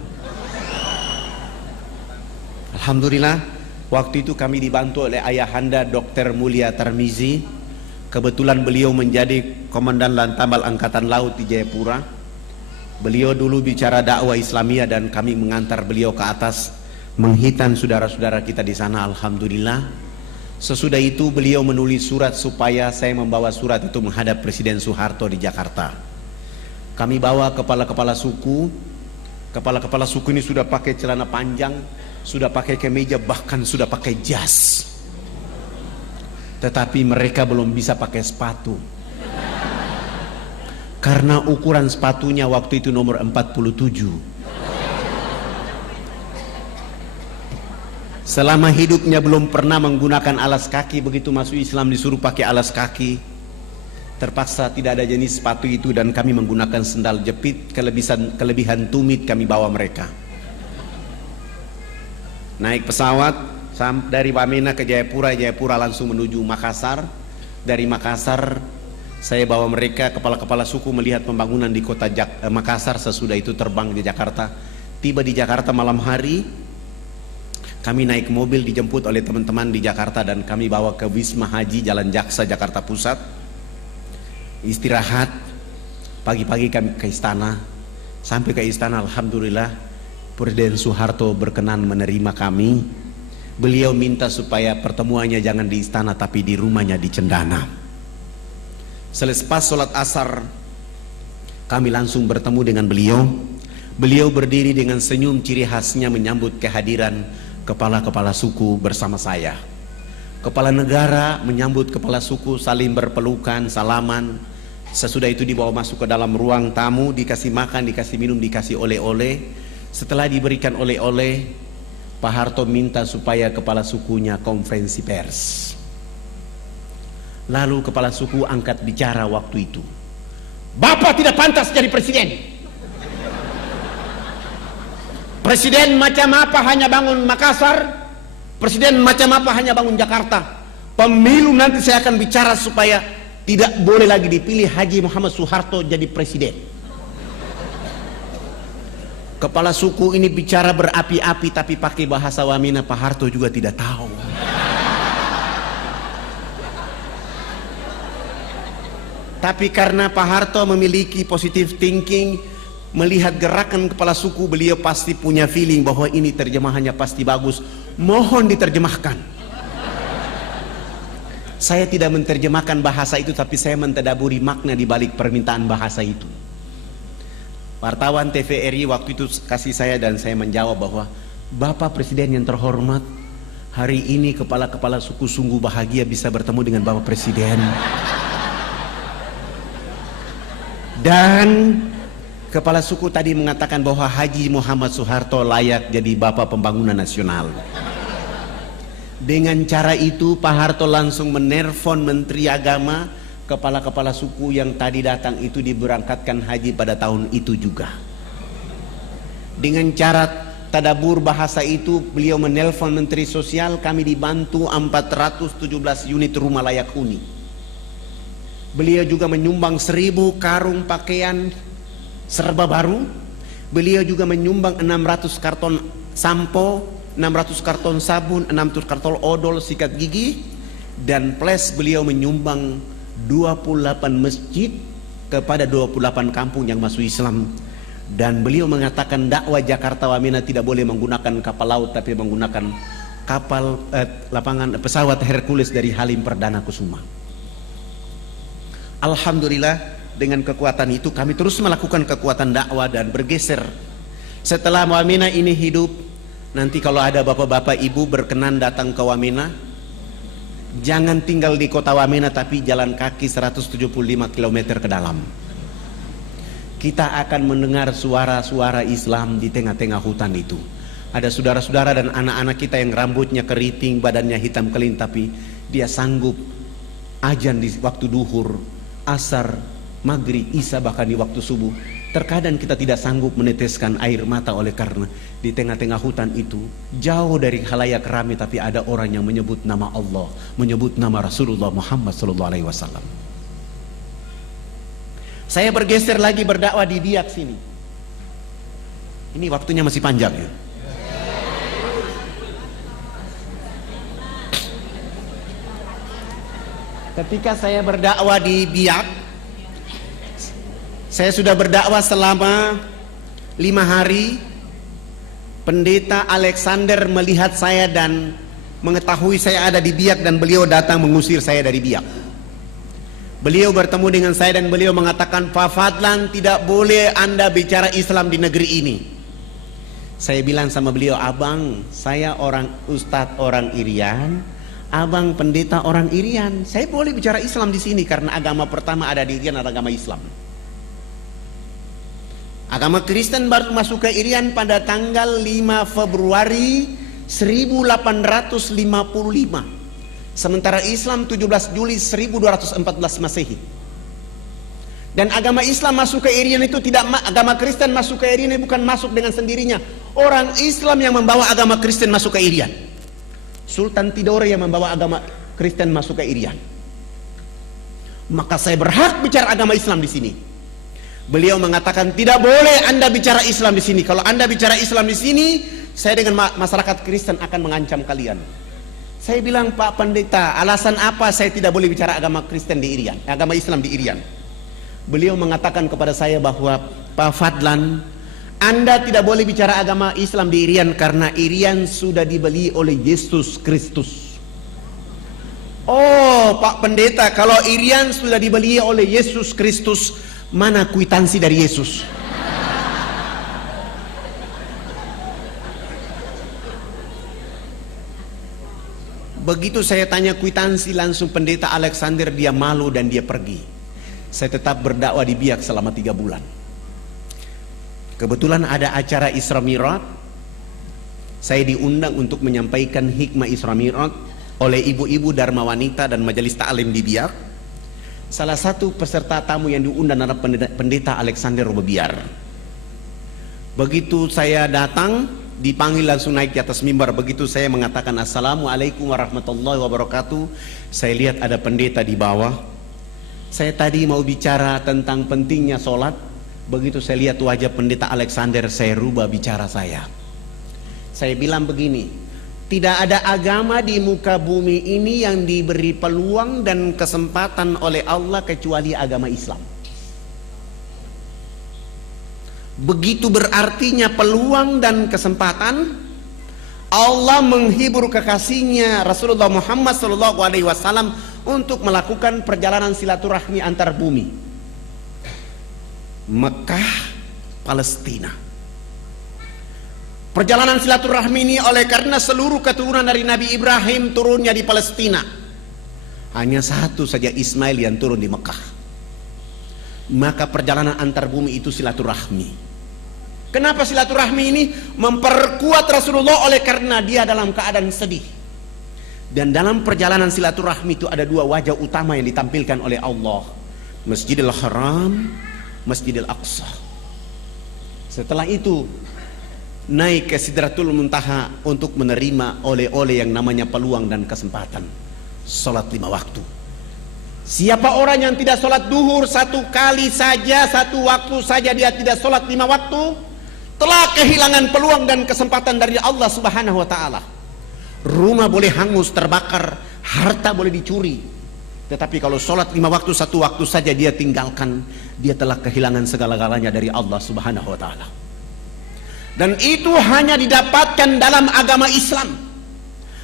Alhamdulillah, waktu itu kami dibantu oleh ayahanda Dr. Mulia Tarmizi. Kebetulan beliau menjadi Komandan Lantamal Angkatan Laut di Jayapura. Beliau dulu bicara dakwah Islamiyah dan kami mengantar beliau ke atas menghitan saudara-saudara kita di sana. Alhamdulillah. Sesudah itu beliau menulis surat supaya saya membawa surat itu menghadap Presiden Soeharto di Jakarta. Kami bawa kepala-kepala suku. Kepala-kepala suku ini sudah pakai celana panjang, sudah pakai kemeja, bahkan sudah pakai jas. Tetapi mereka belum bisa pakai sepatu. Karena ukuran sepatunya waktu itu nomor 47. Selama hidupnya belum pernah menggunakan alas kaki, begitu masuk Islam disuruh pakai alas kaki. Terpaksa tidak ada jenis sepatu itu dan kami menggunakan sendal jepit. Kelebihan tumit kami bawa mereka. Naik pesawat dari Wamena ke Jayapura, Jayapura langsung menuju Makassar. Dari Makassar saya bawa mereka, kepala-kepala suku, melihat pembangunan di kota Makassar. Sesudah itu terbang di Jakarta. Tiba di Jakarta malam hari. Kami naik mobil dijemput oleh teman-teman di Jakarta dan kami bawa ke Wisma Haji Jalan Jaksa Jakarta Pusat. Istirahat. Pagi-pagi kami ke istana. Sampai ke istana, alhamdulillah Presiden Soeharto berkenan menerima kami. Beliau minta supaya pertemuannya jangan di istana tapi di rumahnya di Cendana. Selepas sholat asar kami langsung bertemu dengan beliau. Beliau berdiri dengan senyum ciri khasnya menyambut kehadiran kepala-kepala suku bersama saya. Kepala negara menyambut kepala suku, saling berpelukan, salaman. Sesudah itu dibawa masuk ke dalam ruang tamu, dikasih makan, dikasih minum, dikasih oleh-oleh. Setelah diberikan oleh-oleh, Pak Harto minta supaya kepala sukunya konferensi pers. Lalu kepala suku angkat bicara waktu itu. Bapak tidak pantas jadi presiden. Presiden macam apa hanya bangun Makassar, presiden macam apa hanya bangun Jakarta. Pemilu nanti saya akan bicara supaya tidak boleh lagi dipilih Haji Muhammad Soeharto jadi presiden. Kepala suku ini bicara berapi-api tapi pakai bahasa Wamena, Pak Harto juga tidak tahu. Tapi karena Pak Harto memiliki positive thinking, melihat gerakan kepala suku, beliau pasti punya feeling bahwa ini terjemahannya pasti bagus, mohon diterjemahkan. Saya tidak menerjemahkan bahasa itu, tapi saya mentadaburi makna di balik permintaan bahasa itu. Wartawan TVRI waktu itu kasih saya dan saya menjawab bahwa Bapak Presiden yang terhormat, hari ini kepala-kepala suku sungguh bahagia bisa bertemu dengan Bapak Presiden. Dan kepala suku tadi mengatakan bahwa Haji Muhammad Soeharto layak jadi Bapak Pembangunan Nasional. Dengan cara itu Pak Harto langsung menelpon Menteri Agama, kepala-kepala suku yang tadi datang itu diberangkatkan haji pada tahun itu juga. Dengan cara tadabur bahasa itu beliau menelpon Menteri Sosial, kami dibantu 417 unit rumah layak huni. Beliau juga menyumbang 1000 karung pakaian serba baru. Beliau juga menyumbang 600 karton sampo, 600 karton sabun, 600 karton odol sikat gigi. Dan plus beliau menyumbang 28 masjid kepada 28 kampung yang masuk Islam. Dan beliau mengatakan dakwah Jakarta Wamena tidak boleh menggunakan kapal laut, tapi menggunakan kapal pesawat Hercules dari Halim Perdana Kusuma. Alhamdulillah, dengan kekuatan itu kami terus melakukan kekuatan dakwah dan bergeser. Setelah Wamena ini hidup, nanti kalau ada bapak-bapak ibu berkenan datang ke Wamena, jangan tinggal di kota Wamena tapi jalan kaki 175 km ke dalam. Kita akan mendengar suara-suara Islam di tengah-tengah hutan itu. Ada saudara-saudara dan anak-anak kita yang rambutnya keriting, badannya hitam kelin, tapi dia sanggup azan di waktu duhur, asar, maghrib, isya, bahkan di waktu subuh. Terkadang kita tidak sanggup meneteskan air mata oleh karena di tengah-tengah hutan itu jauh dari khalayak ramai, tapi ada orang yang menyebut nama Allah, menyebut nama Rasulullah Muhammad SAW. Saya bergeser lagi berdakwah di Biak sini. Ini waktunya masih panjang ya. Ketika saya berdakwah di Biak, saya sudah berdakwah selama 5 hari. Pendeta Alexander melihat saya dan mengetahui saya ada di Biak, dan beliau datang mengusir saya dari Biak. Beliau bertemu dengan saya dan beliau mengatakan, Pak Fadlan, tidak boleh Anda bicara Islam di negeri ini. Saya bilang sama beliau, abang, saya orang ustadz orang Irian, abang pendeta orang Irian, saya boleh bicara Islam di sini karena agama pertama ada di Irian adalah agama Islam. Agama Kristen baru masuk ke Irian pada tanggal 5 Februari 1855. Sementara Islam 17 Juli 1214 Masehi. Dan agama Islam masuk ke Irian itu tidak, agama Kristen masuk ke Irian ini bukan masuk dengan sendirinya. Orang Islam yang membawa agama Kristen masuk ke Irian. Sultan Tidore yang membawa agama Kristen masuk ke Irian. Maka saya berhak bicara agama Islam di sini. Beliau mengatakan tidak boleh Anda bicara Islam di sini. Kalau Anda bicara Islam di sini, saya dengan masyarakat Kristen akan mengancam kalian. Saya bilang, Pak Pendeta, alasan apa saya tidak boleh bicara agama Kristen di Irian, agama Islam di Irian? Beliau mengatakan kepada saya bahwa, Pak Fadlan, Anda tidak boleh bicara agama Islam di Irian karena Irian sudah dibeli oleh Yesus Kristus. Oh, Pak Pendeta, kalau Irian sudah dibeli oleh Yesus Kristus, mana kwitansi dari Yesus? Begitu saya tanya kwitansi, langsung pendeta Alexander dia malu dan dia pergi. Saya tetap berdakwah di Biak selama 3 bulan. Kebetulan ada acara Isra Mi'raj. Saya diundang untuk menyampaikan hikmah Isra Mi'raj oleh ibu-ibu Dharma Wanita dan Majelis Ta'lim di Biak. Salah satu peserta tamu yang diundang adalah pendeta Alexander Rubebiar. Begitu saya datang, dipanggil langsung naik di atas mimbar. Begitu saya mengatakan Assalamualaikum warahmatullahi wabarakatuh, saya lihat ada pendeta di bawah. Saya tadi mau bicara tentang pentingnya sholat. Begitu saya lihat wajah pendeta Alexander, saya rubah bicara saya. Saya bilang begini, tidak ada agama di muka bumi ini yang diberi peluang dan kesempatan oleh Allah kecuali agama Islam. Begitu berartinya peluang dan kesempatan. Allah menghibur kekasihnya Rasulullah Muhammad SAW untuk melakukan perjalanan silaturahmi antar bumi, Mekah, Palestina. Perjalanan silaturahmi ini oleh karena seluruh keturunan dari Nabi Ibrahim turunnya di Palestina. Hanya satu saja Ismail yang turun di Mekah. Maka perjalanan antar bumi itu silaturahmi. Kenapa silaturahmi ini? Memperkuat Rasulullah oleh karena dia dalam keadaan sedih. Dan dalam perjalanan silaturahmi itu ada 2 wajah utama yang ditampilkan oleh Allah. Masjidil Haram, Masjidil Aqsa. Setelah itu naik ke Sidratul Muntaha untuk menerima oleh-oleh yang namanya peluang dan kesempatan. Sholat 5 waktu. Siapa orang yang tidak sholat duhur 1 kali saja, 1 waktu saja dia tidak sholat 5 waktu, telah kehilangan peluang dan kesempatan dari Allah Subhanahu wa ta'ala. Rumah boleh hangus, terbakar, harta boleh dicuri, tetapi kalau sholat 5 waktu 1 waktu saja dia tinggalkan, dia telah kehilangan segala-galanya dari Allah Subhanahu wa ta'ala. Dan itu hanya didapatkan dalam agama Islam.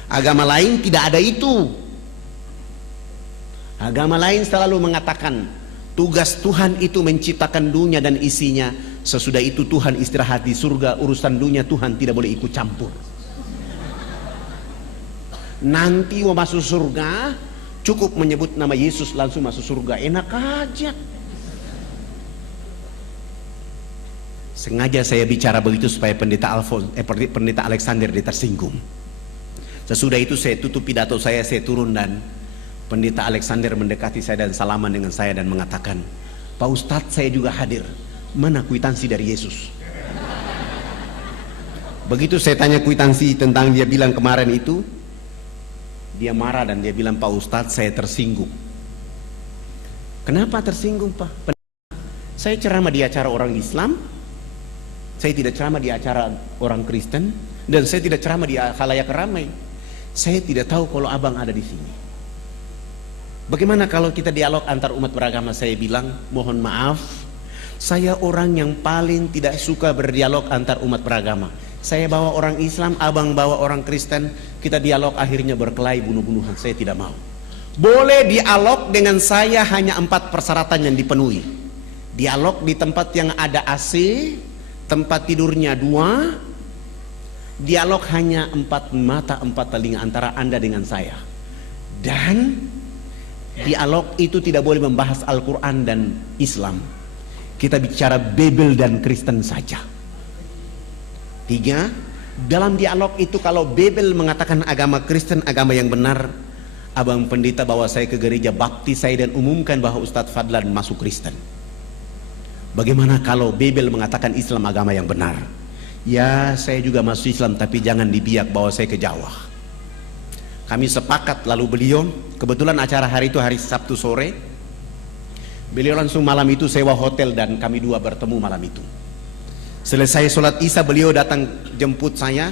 Agama lain tidak ada itu. Agama lain selalu mengatakan tugas Tuhan itu menciptakan dunia dan isinya. Sesudah itu Tuhan istirahat di surga. Urusan dunia Tuhan tidak boleh ikut campur. Nanti mau masuk surga cukup menyebut nama Yesus langsung masuk surga. Enak aja. Sengaja saya bicara begitu supaya pendeta Alexander dia tersinggung. Sesudah itu saya tutup pidato saya turun dan pendeta Alexander mendekati saya dan salaman dengan saya dan mengatakan, Pak Ustadz saya juga hadir. Mana kwitansi dari Yesus? Begitu saya tanya kwitansi tentang dia bilang kemarin itu, dia marah dan dia bilang, Pak Ustadz saya tersinggung. Kenapa tersinggung Pak? Saya ceramah di acara orang Islam, saya tidak ceramah di acara orang Kristen, dan saya tidak ceramah di khalayak ramai. Saya tidak tahu kalau abang ada di sini. Bagaimana kalau kita dialog antar umat beragama? Saya bilang, mohon maaf, saya orang yang paling tidak suka berdialog antar umat beragama. Saya bawa orang Islam, abang bawa orang Kristen, kita dialog akhirnya berkelahi bunuh-bunuhan. Saya tidak mau. Boleh dialog dengan saya hanya 4 persyaratan yang dipenuhi. Dialog di tempat yang ada AC, tempat tidurnya 2, dialog hanya 4 mata 4 telinga antara Anda dengan saya, dan dialog itu tidak boleh membahas Al-Quran dan Islam. Kita bicara Bible dan Kristen saja. 3, dalam dialog itu kalau Bible mengatakan agama Kristen agama yang benar, abang pendeta bawa saya ke gereja baptis saya dan umumkan bahwa Ustadz Fadlan masuk Kristen. Bagaimana kalau Bible mengatakan Islam agama yang benar? Ya saya juga masuk Islam, tapi jangan di Biak, bawa saya ke Jawa. Kami sepakat, lalu beliau, kebetulan acara hari itu hari Sabtu sore, beliau langsung malam itu sewa hotel dan kami 2 bertemu malam itu. Selesai sholat Isya beliau datang jemput saya.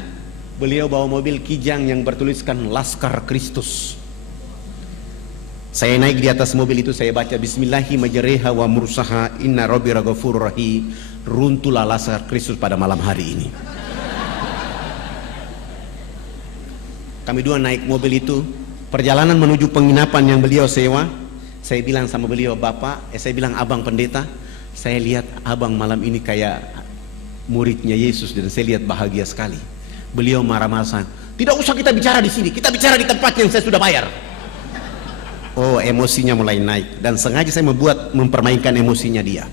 Beliau bawa mobil Kijang yang bertuliskan Laskar Kristus. Saya naik di atas mobil itu, saya baca Bismillahi majreha wa mursaha inna rabbi ghafurur rahim. Runtuhlah Laskar Kristus pada malam hari ini. Kami 2 naik mobil itu, perjalanan menuju penginapan yang beliau sewa. Saya bilang sama beliau, Bapak, saya bilang abang pendeta, saya lihat abang malam ini kayak muridnya Yesus dan saya lihat bahagia sekali. Beliau marah-marah, Tidak usah kita bicara di sini, kita bicara di tempat yang saya sudah bayar. Oh, emosinya mulai naik, dan sengaja saya mempermainkan emosinya dia.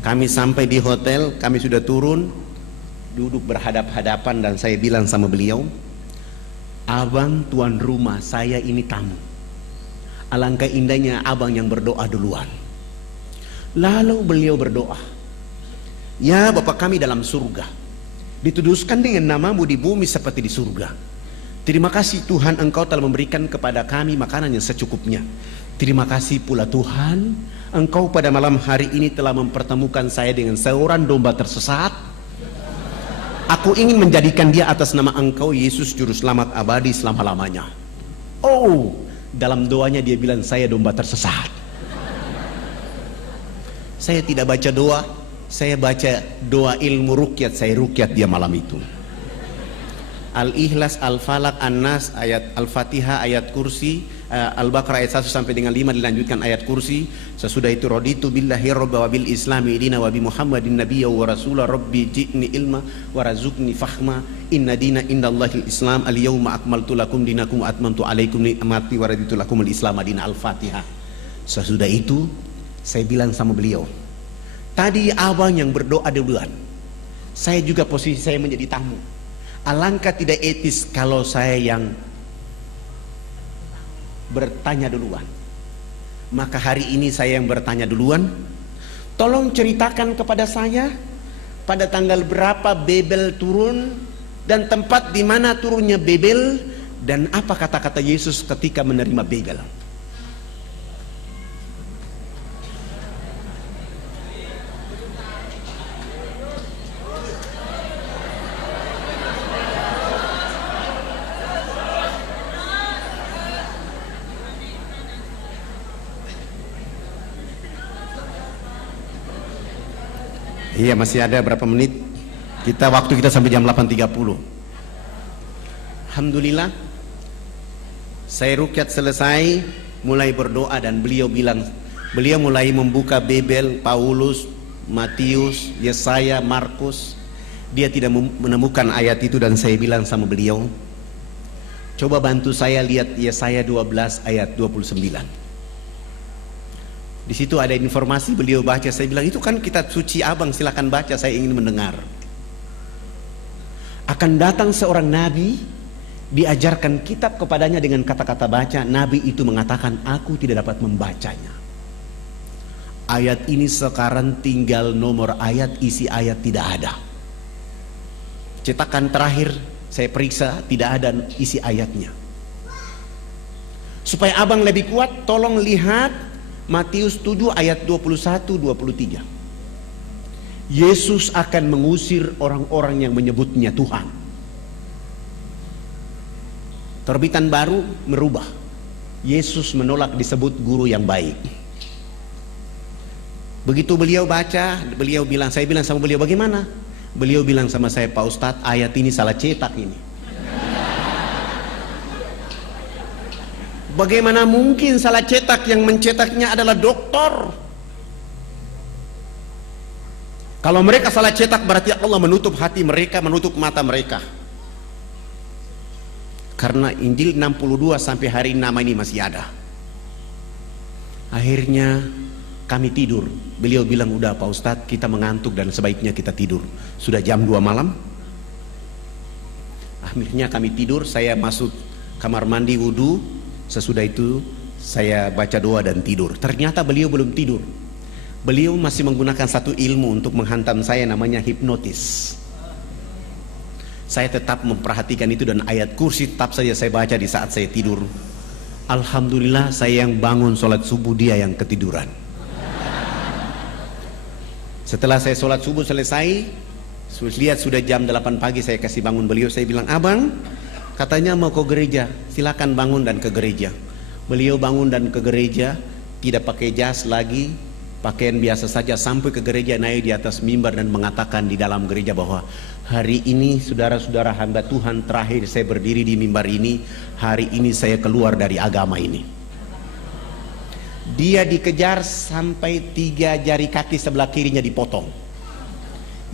Kami sampai di hotel, kami sudah turun, duduk berhadap-hadapan, dan saya bilang sama beliau, abang tuan rumah, saya ini tamu. Alangkah indahnya abang yang berdoa duluan. Lalu beliau berdoa, ya Bapak kami dalam surga, dituduskan dengan namamu di bumi seperti di surga. Terima kasih Tuhan, Engkau telah memberikan kepada kami makanan yang secukupnya. Terima kasih pula Tuhan, Engkau pada malam hari ini telah mempertemukan saya dengan seorang domba tersesat. Aku ingin menjadikan dia atas nama Engkau, Yesus Juru Selamat abadi selama-lamanya. Oh, dalam doanya dia bilang saya domba tersesat. Saya tidak baca doa, saya baca doa ilmu rukyat, saya rukyat dia malam itu. Al-Ikhlas, Al-Falaq, An-Nas, ayat Al-Fatihah, ayat kursi, Al-Baqarah ayat 1 sampai dengan 5 dilanjutkan ayat kursi. Sesudah itu raditu billahi rabba wa bil islami dina wa bi Muhammadin nabiyya wa rasula rabbi ji'ni ilma wa razukni fahma inna dina indallahil islam al-yawma akmaltu lakum dinakum wa atmamtu alaikum ni'mati wa raditu lakum al-islam dina. Al-Fatihah. Sesudah itu saya bilang sama beliau, tadi abang yang berdoa duluan, saya juga posisi saya menjadi tamu. Alangkah tidak etis kalau saya yang bertanya duluan. Maka hari ini saya yang bertanya duluan. Tolong ceritakan kepada saya pada tanggal berapa Babel turun, dan tempat di mana turunnya Babel, dan apa kata-kata Yesus ketika menerima Babel. Iya, masih ada berapa menit? Waktu kita sampai jam 8.30. Alhamdulillah, saya rukyat selesai, mulai berdoa, dan beliau mulai membuka Babel, Paulus, Matius, Yesaya, Markus. Dia tidak menemukan ayat itu, dan saya bilang sama beliau, coba bantu saya lihat Yesaya 12 ayat 29. Di situ ada informasi, beliau baca, saya bilang itu kan kitab suci abang, silakan baca, saya ingin mendengar. Akan datang seorang nabi, diajarkan kitab kepadanya dengan kata-kata baca. Nabi itu mengatakan, aku tidak dapat membacanya. Ayat ini sekarang tinggal nomor ayat, isi ayat tidak ada. Cetakan terakhir saya periksa, tidak ada isi ayatnya. Supaya abang lebih kuat, tolong lihat Matius 7 ayat 21-23. Yesus akan mengusir orang-orang yang menyebutnya Tuhan. Terbitan baru merubah. Yesus menolak disebut guru yang baik. Begitu beliau baca, saya bilang sama beliau, bagaimana? Beliau bilang sama saya, Pak Ustadz, ayat ini salah cetak ini. Bagaimana mungkin salah cetak? Yang mencetaknya adalah doktor. Kalau mereka salah cetak, berarti Allah menutup hati mereka, menutup mata mereka. Karena Injil 62 sampai hari nama ini masih ada. Akhirnya kami tidur. Beliau bilang, udah Pak Ustadz, kita mengantuk dan sebaiknya kita tidur. Sudah jam 2 malam. Akhirnya kami tidur. Saya masuk kamar mandi wudu. Sesudah itu saya baca doa dan tidur. Ternyata beliau belum tidur. Beliau masih menggunakan satu ilmu untuk menghantam saya, namanya hipnotis. Saya tetap memperhatikan itu, dan ayat kursi tetap saja saya baca di saat saya tidur. Alhamdulillah, saya yang bangun sholat subuh, dia yang ketiduran. Setelah saya sholat subuh selesai, lihat sudah jam 8 pagi, saya kasih bangun beliau. Saya bilang, abang katanya mau ke gereja, silakan bangun dan ke gereja. Beliau bangun dan ke gereja, tidak pakai jas lagi, pakaian biasa saja, sampai ke gereja, naik di atas mimbar dan mengatakan di dalam gereja bahwa hari ini saudara-saudara hamba Tuhan, terakhir saya berdiri di mimbar ini, hari ini saya keluar dari agama ini. Dia dikejar sampai 3 jari kaki sebelah kirinya dipotong.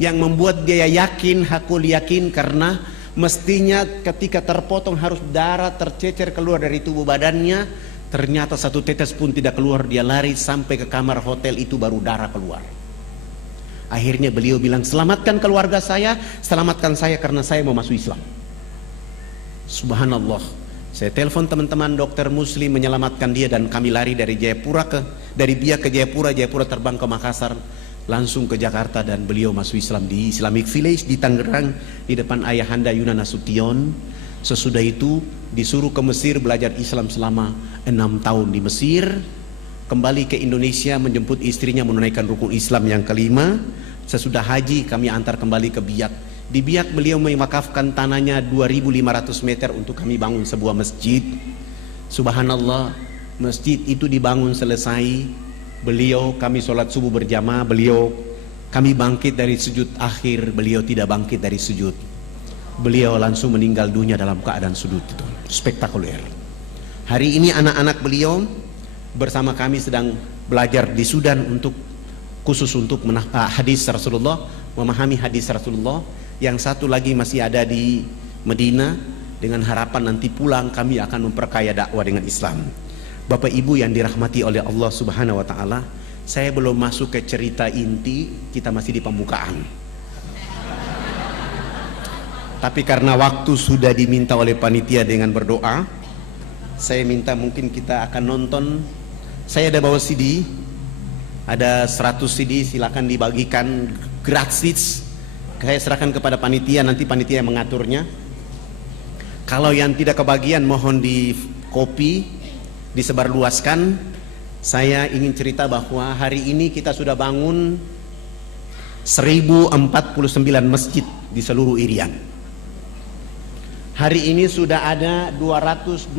Yang membuat dia yakin, hakul yakin, karena Mestinya ketika terpotong harus darah tercecer keluar dari tubuh badannya. Ternyata satu tetes pun tidak keluar. Dia lari sampai ke kamar hotel itu baru darah keluar. Akhirnya beliau bilang, selamatkan keluarga saya, selamatkan saya karena saya mau masuk Islam. Subhanallah. Saya telepon teman-teman dokter muslim menyelamatkan dia, dan kami lari dari Biak ke Jayapura, Jayapura terbang ke Makassar, langsung ke Jakarta, dan beliau masuk Islam di Islamic Village di Tangerang di depan ayahanda Yunan Nasution. Sesudah itu disuruh ke Mesir belajar Islam selama 6 tahun di Mesir. Kembali ke Indonesia menjemput istrinya menunaikan rukun Islam yang kelima. Sesudah haji kami antar kembali ke Biak. Di Biak beliau mewakafkan tanahnya 2.500 meter untuk kami bangun sebuah masjid. Subhanallah, masjid itu dibangun selesai. Kami sholat subuh berjamaah, kami bangkit dari sujud akhir, beliau tidak bangkit dari sujud. Beliau langsung meninggal dunia dalam keadaan sujud itu. Spektakuler. Hari ini anak-anak beliau bersama kami sedang belajar di Sudan khusus untuk hadis Rasulullah, memahami hadis Rasulullah. Yang satu lagi masih ada di Medina, dengan harapan nanti pulang kami akan memperkaya dakwah dengan Islam. Bapak Ibu yang dirahmati oleh Allah Subhanahu wa taala, saya belum masuk ke cerita inti, kita masih di pembukaan. Tapi karena waktu sudah diminta oleh panitia dengan berdoa, saya minta mungkin kita akan nonton. Saya ada bawa CD, ada 100 CD, silakan dibagikan gratis. Saya serahkan kepada panitia, nanti panitia yang mengaturnya. Kalau yang tidak kebagian mohon di copy, disebarluaskan. Saya ingin cerita bahwa hari ini kita sudah bangun 1049 masjid di seluruh Irian. Hari ini sudah ada 229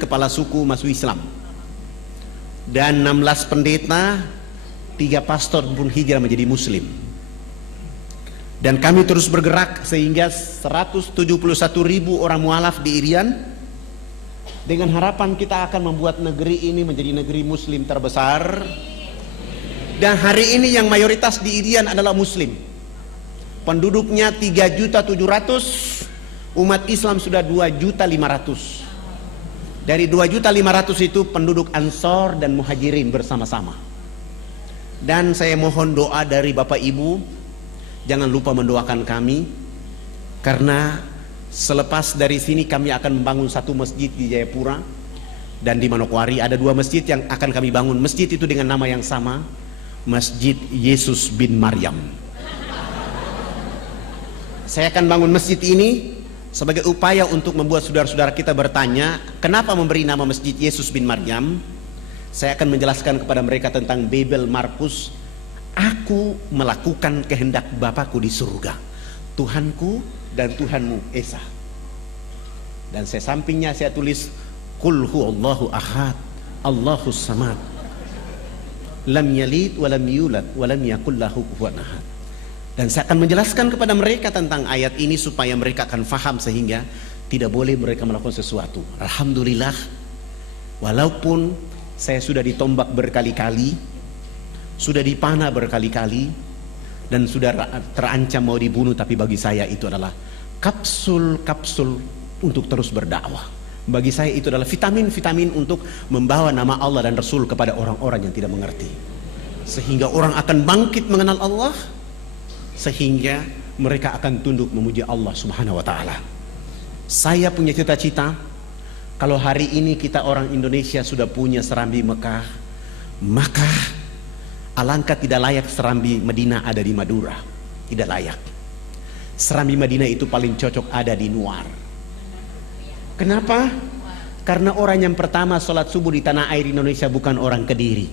kepala suku masuk Islam, dan 16 pendeta, 3 pastor pun hijrah menjadi muslim. Dan kami terus bergerak sehingga 171.000 orang mualaf di Irian, dengan harapan kita akan membuat negeri ini menjadi negeri muslim terbesar. Dan hari ini yang mayoritas di Irian adalah muslim. Penduduknya 3.700.000, umat Islam sudah 2.500.000. Dari 2.500.000 itu penduduk Ansor dan Muhajirin bersama-sama. Dan saya mohon doa dari Bapak Ibu, jangan lupa mendoakan kami, karena selepas dari sini kami akan membangun satu masjid di Jayapura, dan di Manokwari ada 2 masjid yang akan kami bangun. Masjid itu dengan nama yang sama, Masjid Yesus bin Maryam. Saya akan bangun masjid ini sebagai upaya untuk membuat saudara-saudara kita bertanya, kenapa memberi nama Masjid Yesus bin Maryam? Saya akan menjelaskan kepada mereka tentang Babel Markus. Aku melakukan kehendak Bapakku di surga, Tuhanku dan Tuhanmu Esa. Dan saya sampingnya saya tulis Qul huwallahu ahad, Allahus samad, lam yalid wa lam yulad wa lam yakul lahu kufuwan ahad. Dan saya akan menjelaskan kepada mereka tentang ayat ini supaya mereka akan faham, sehingga tidak boleh mereka melakukan sesuatu. Alhamdulillah, walaupun saya sudah ditombak berkali-kali, sudah dipanah berkali-kali, dan sudah terancam mau dibunuh, tapi bagi saya itu adalah kapsul-kapsul untuk terus berdakwah. Bagi saya itu adalah vitamin-vitamin untuk membawa nama Allah dan Rasul kepada orang-orang yang tidak mengerti, sehingga orang akan bangkit mengenal Allah, sehingga mereka akan tunduk memuji Allah Subhanahu wa taala. Saya punya cita-cita, kalau hari ini kita orang Indonesia sudah punya serambi Mekah, maka alangkah tidak layak serambi Madinah ada di Madura. Tidak layak. Serambi Madinah itu paling cocok ada di Nuar. Kenapa? Karena orang yang pertama sholat subuh di tanah air Indonesia bukan orang Kediri,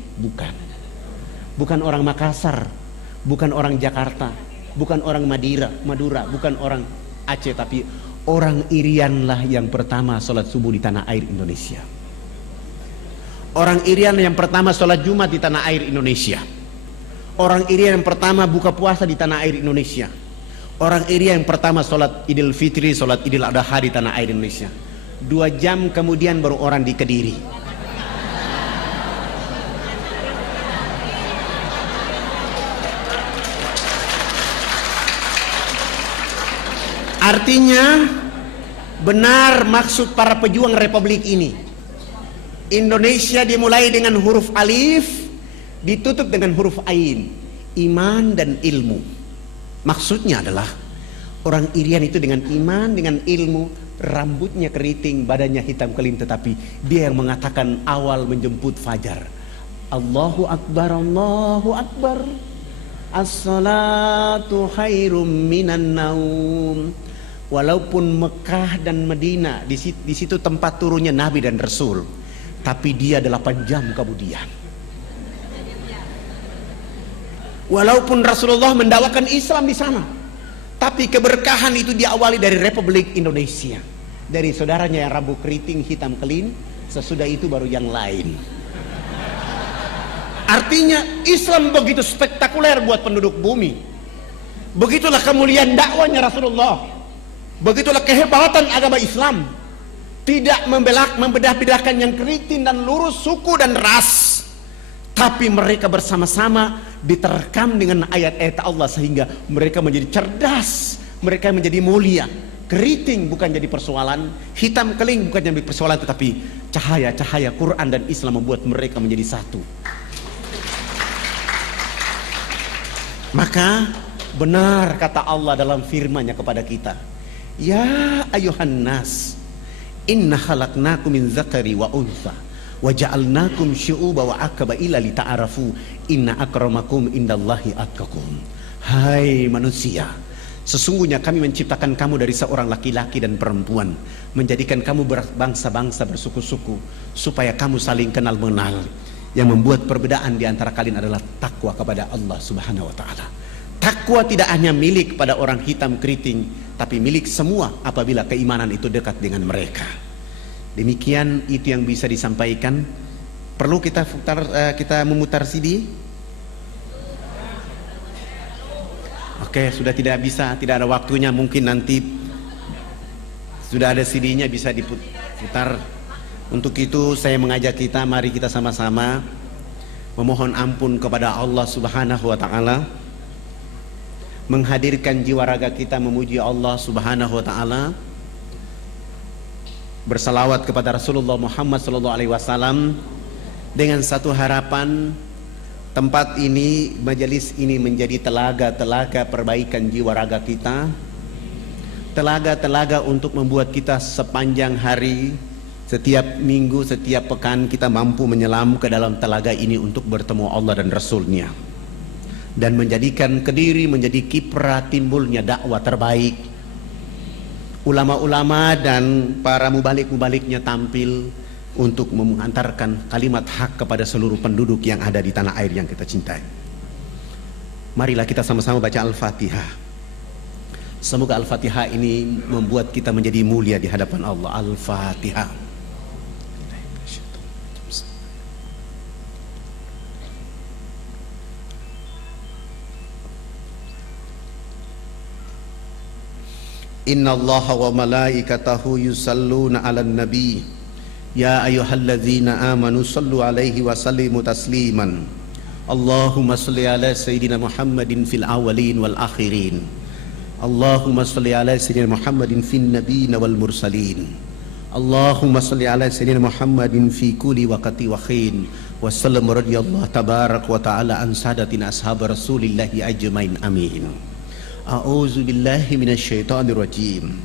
bukan orang Makassar, bukan orang Jakarta, bukan orang Madura, bukan orang Aceh, tapi orang Irian lah yang pertama sholat subuh di tanah air Indonesia. Orang Irian yang pertama sholat Jumat di tanah air Indonesia. Orang Irian yang pertama buka puasa di tanah air Indonesia. Orang Irian yang pertama sholat Idul Fitri, sholat Idul Adha di tanah air Indonesia. 2 jam kemudian baru orang di Kediri. Artinya benar maksud para pejuang republik ini. Indonesia dimulai dengan huruf alif, ditutup dengan huruf ain, iman dan ilmu. Maksudnya adalah orang Irian itu dengan iman, dengan ilmu, rambutnya keriting, badannya hitam kelim, tetapi dia yang mengatakan awal menjemput fajar. Allahu Akbar, Allahu Akbar, as-salatu khairum minan naum. Walaupun Mekah dan Madinah di situ tempat turunnya Nabi dan Rasul, tapi dia 8 jam kemudian. Walaupun Rasulullah mendakwakan Islam di sana, tapi keberkahan itu diawali dari Republik Indonesia, dari saudaranya yang rambut keriting hitam kelim. Sesudah itu baru yang lain. Artinya Islam begitu spektakuler buat penduduk bumi. Begitulah kemuliaan dakwanya Rasulullah. Begitulah kehebatan agama Islam. Tidak membedah-bedahkan yang keriting dan lurus, suku dan ras, tapi mereka bersama-sama diterkam dengan ayat-ayat Allah sehingga mereka menjadi cerdas, mereka menjadi mulia. Keriting bukan jadi persoalan, hitam keling bukan jadi persoalan, tetapi cahaya-cahaya Quran dan Islam membuat mereka menjadi satu. Maka benar kata Allah dalam firman-Nya kepada kita, ya ayuhan nas, inna khalaqnakum min dzakari wa untha wa ja'alnakum syu'uba wa aqbaila lita'arafu inna akramakum indallahi atqakum. Hai manusia, sesungguhnya kami menciptakan kamu dari seorang laki-laki dan perempuan, menjadikan kamu berbangsa-bangsa, bersuku-suku, supaya kamu saling kenal mengenal. Yang membuat perbedaan di antara kalian adalah takwa kepada Allah Subhanahu wa taala. Takwa tidak hanya milik pada orang hitam keriting, tapi milik semua apabila keimanan itu dekat dengan mereka. Demikian itu yang bisa disampaikan. Perlu kita memutar CD? Oke, sudah tidak bisa, tidak ada waktunya. Mungkin nanti sudah ada CD-nya bisa diputar. Untuk itu saya mengajak kita, mari kita sama-sama memohon ampun kepada Allah Subhanahu wa taala, menghadirkan jiwa raga kita memuji Allah Subhanahu wa taala, bersalawat kepada Rasulullah Muhammad sallallahu alaihi wasallam dengan satu harapan, tempat ini, majelis ini menjadi telaga-telaga perbaikan jiwa raga kita, telaga-telaga untuk membuat kita sepanjang hari, setiap minggu, setiap pekan kita mampu menyelam ke dalam telaga ini untuk bertemu Allah dan Rasul-Nya, dan menjadikan Kediri menjadi kiprah timbulnya dakwah terbaik. Ulama-ulama dan para mubalik-mubaliknya tampil untuk mengantarkan kalimat hak kepada seluruh penduduk yang ada di tanah air yang kita cintai. Marilah kita sama-sama baca Al-Fatihah. Semoga Al-Fatihah ini membuat kita menjadi mulia di hadapan Allah. Al-Fatihah. Inna Allaha wa malaikatahu yusalluna ala nabi ya ayyuhalladzina amanu sallu alaihi wa sallimu tasliman. Allahumma salli ala sayyidina Muhammadin fil awwalin wal akhirin. Allahumma salli ala sayyidina Muhammadin fin nabiyyin wal mursalin. Allahumma salli ala sayyidina Muhammadin fi kulli waqti wa khin. Wa sallam radhiyallahu tabarak wa ta'ala an sadatina ashab Rasulillahi ajmain. Amin. A'udzu billahi minasyaitonir rajim.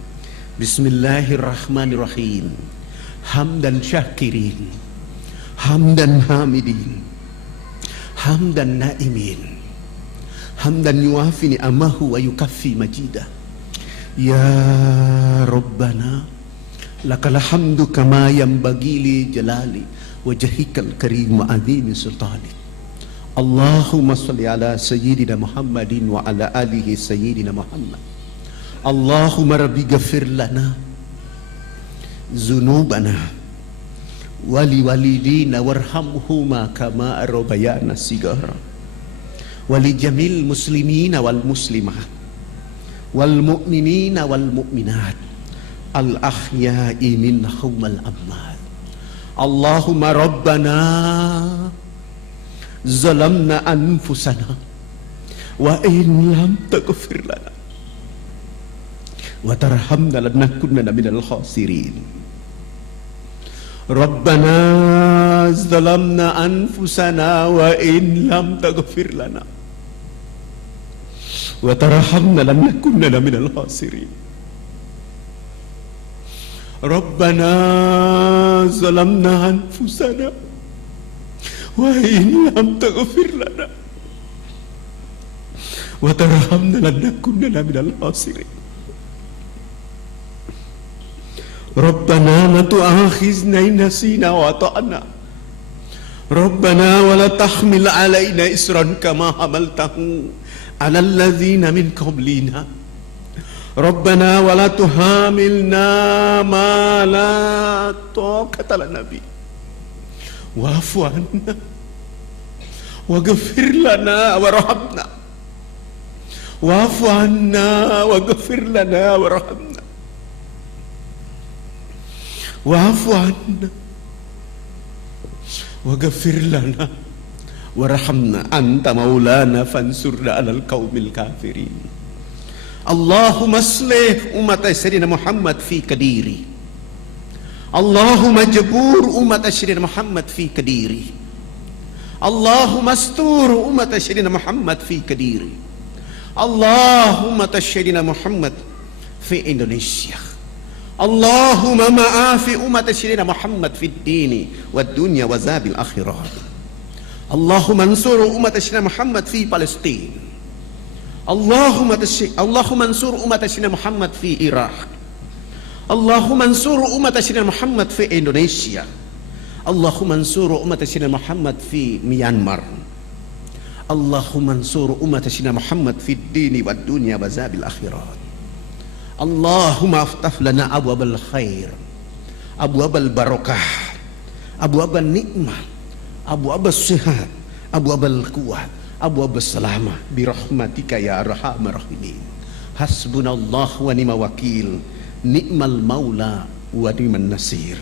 Bismillahirrahmanirrahim. Hamdan syakirin, hamdan hamidin, hamdan naimin, hamdan yuafi ni'amahu wa yukaffi majidah. Ya Rabbana lakal hamdu kama yanbaghi li jalali wajhikal karim wa azimi sultanik. Allahumma salli ala sayyidina Muhammadin wa ala alihi sayyidina Muhammad. Allahumma rabbi ghafir lana zunubana wali walidina warhamhuma kama rabbayana sigara wali jamil muslimina wal muslimat wal mu'minina wal mu'minat al ahya'i minhum wal amwat. Allahumma rabbana zalamna anfusana wa in lam taghfir lana wa tarhamna lanakunanna minal khasirin. Rabbana zalamna anfusana wa in lam taghfir lana wa tarhamna lanakunanna minal khasirin. Rabbana zalamna anfusana wa in lam taghfir lana wa tarhamna lanakunanna minal khasirin. Rabbana la tu'akhizna in nasina wa ata'na. Rabbana wa la tahmil alaina isran kama hamaltahu ala alladhina min qablina. Rabbana wa la tuhamilna ma la taqata lana bi. Wa'fu anna waghfir lana warhamna. Wa'fu anna waghfir lana warhamna. Wa'fu anna waghfir lana warhamna anta maulana fansurna 'alal qaumil kafirin. Allahumma aslih umat Sayyidina Muhammad fi Kadiri. Allahumma jabur umat Sayyidina Muhammad fi Kadiri. Allahumma astur umat Sayyidina Muhammad fi Kadiri. Allahumma Sayyidina Muhammad fi Indonesia. Allahumma ma'afi umat Sayyidina Muhammad fid dini wad dunya wa zabil akhirah. Allahumma ansur umat Sayyidina Muhammad fi Palestin. Allahumma ansur umat Sayyidina Muhammad fi Iraq. Allahumma ansur umat Sayyidina Muhammad fi Indonesia. Allahumma ansur umat Sayyidina Muhammad fi Myanmar. Allahumma ansur umat Sayyidina Muhammad fid dini wad dunya wa zabil akhirah. Allahumma aftah lana abwabal khair, abwabal barakah, abwabal nikmah, abwabal sihat, abwabal quwwat, abwabal salamah birahmatika ya arhamar rahimin. Hasbunallah wa ni'mal wakil, ni'mal maula wa ni'man nasir.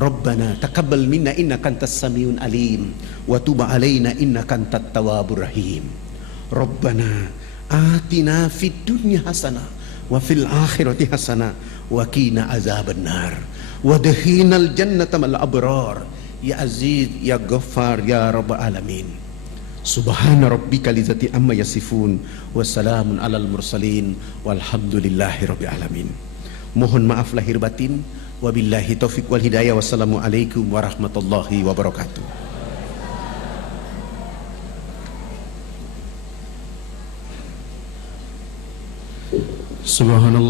Rabbana taqabbal minna innaka antas samiun alim wa tub alaina innaka antat tawwabur rahim. Rabbana atina fid dunya hasanah wa fil akhirati hasanah wa qina azabannar wa dakhinal jannata mal abrar ya aziz ya ghaffar ya rabbal alamin. Subhana rabbika lizzati amma yasifun wa salamun alal mursalin walhamdulillahi rabbil alamin. Mohon maaf lahir batin, wabillahi taufik wal hidayah. Wassalamualaikum warahmatullahi wabarakatuh. Subhanallah.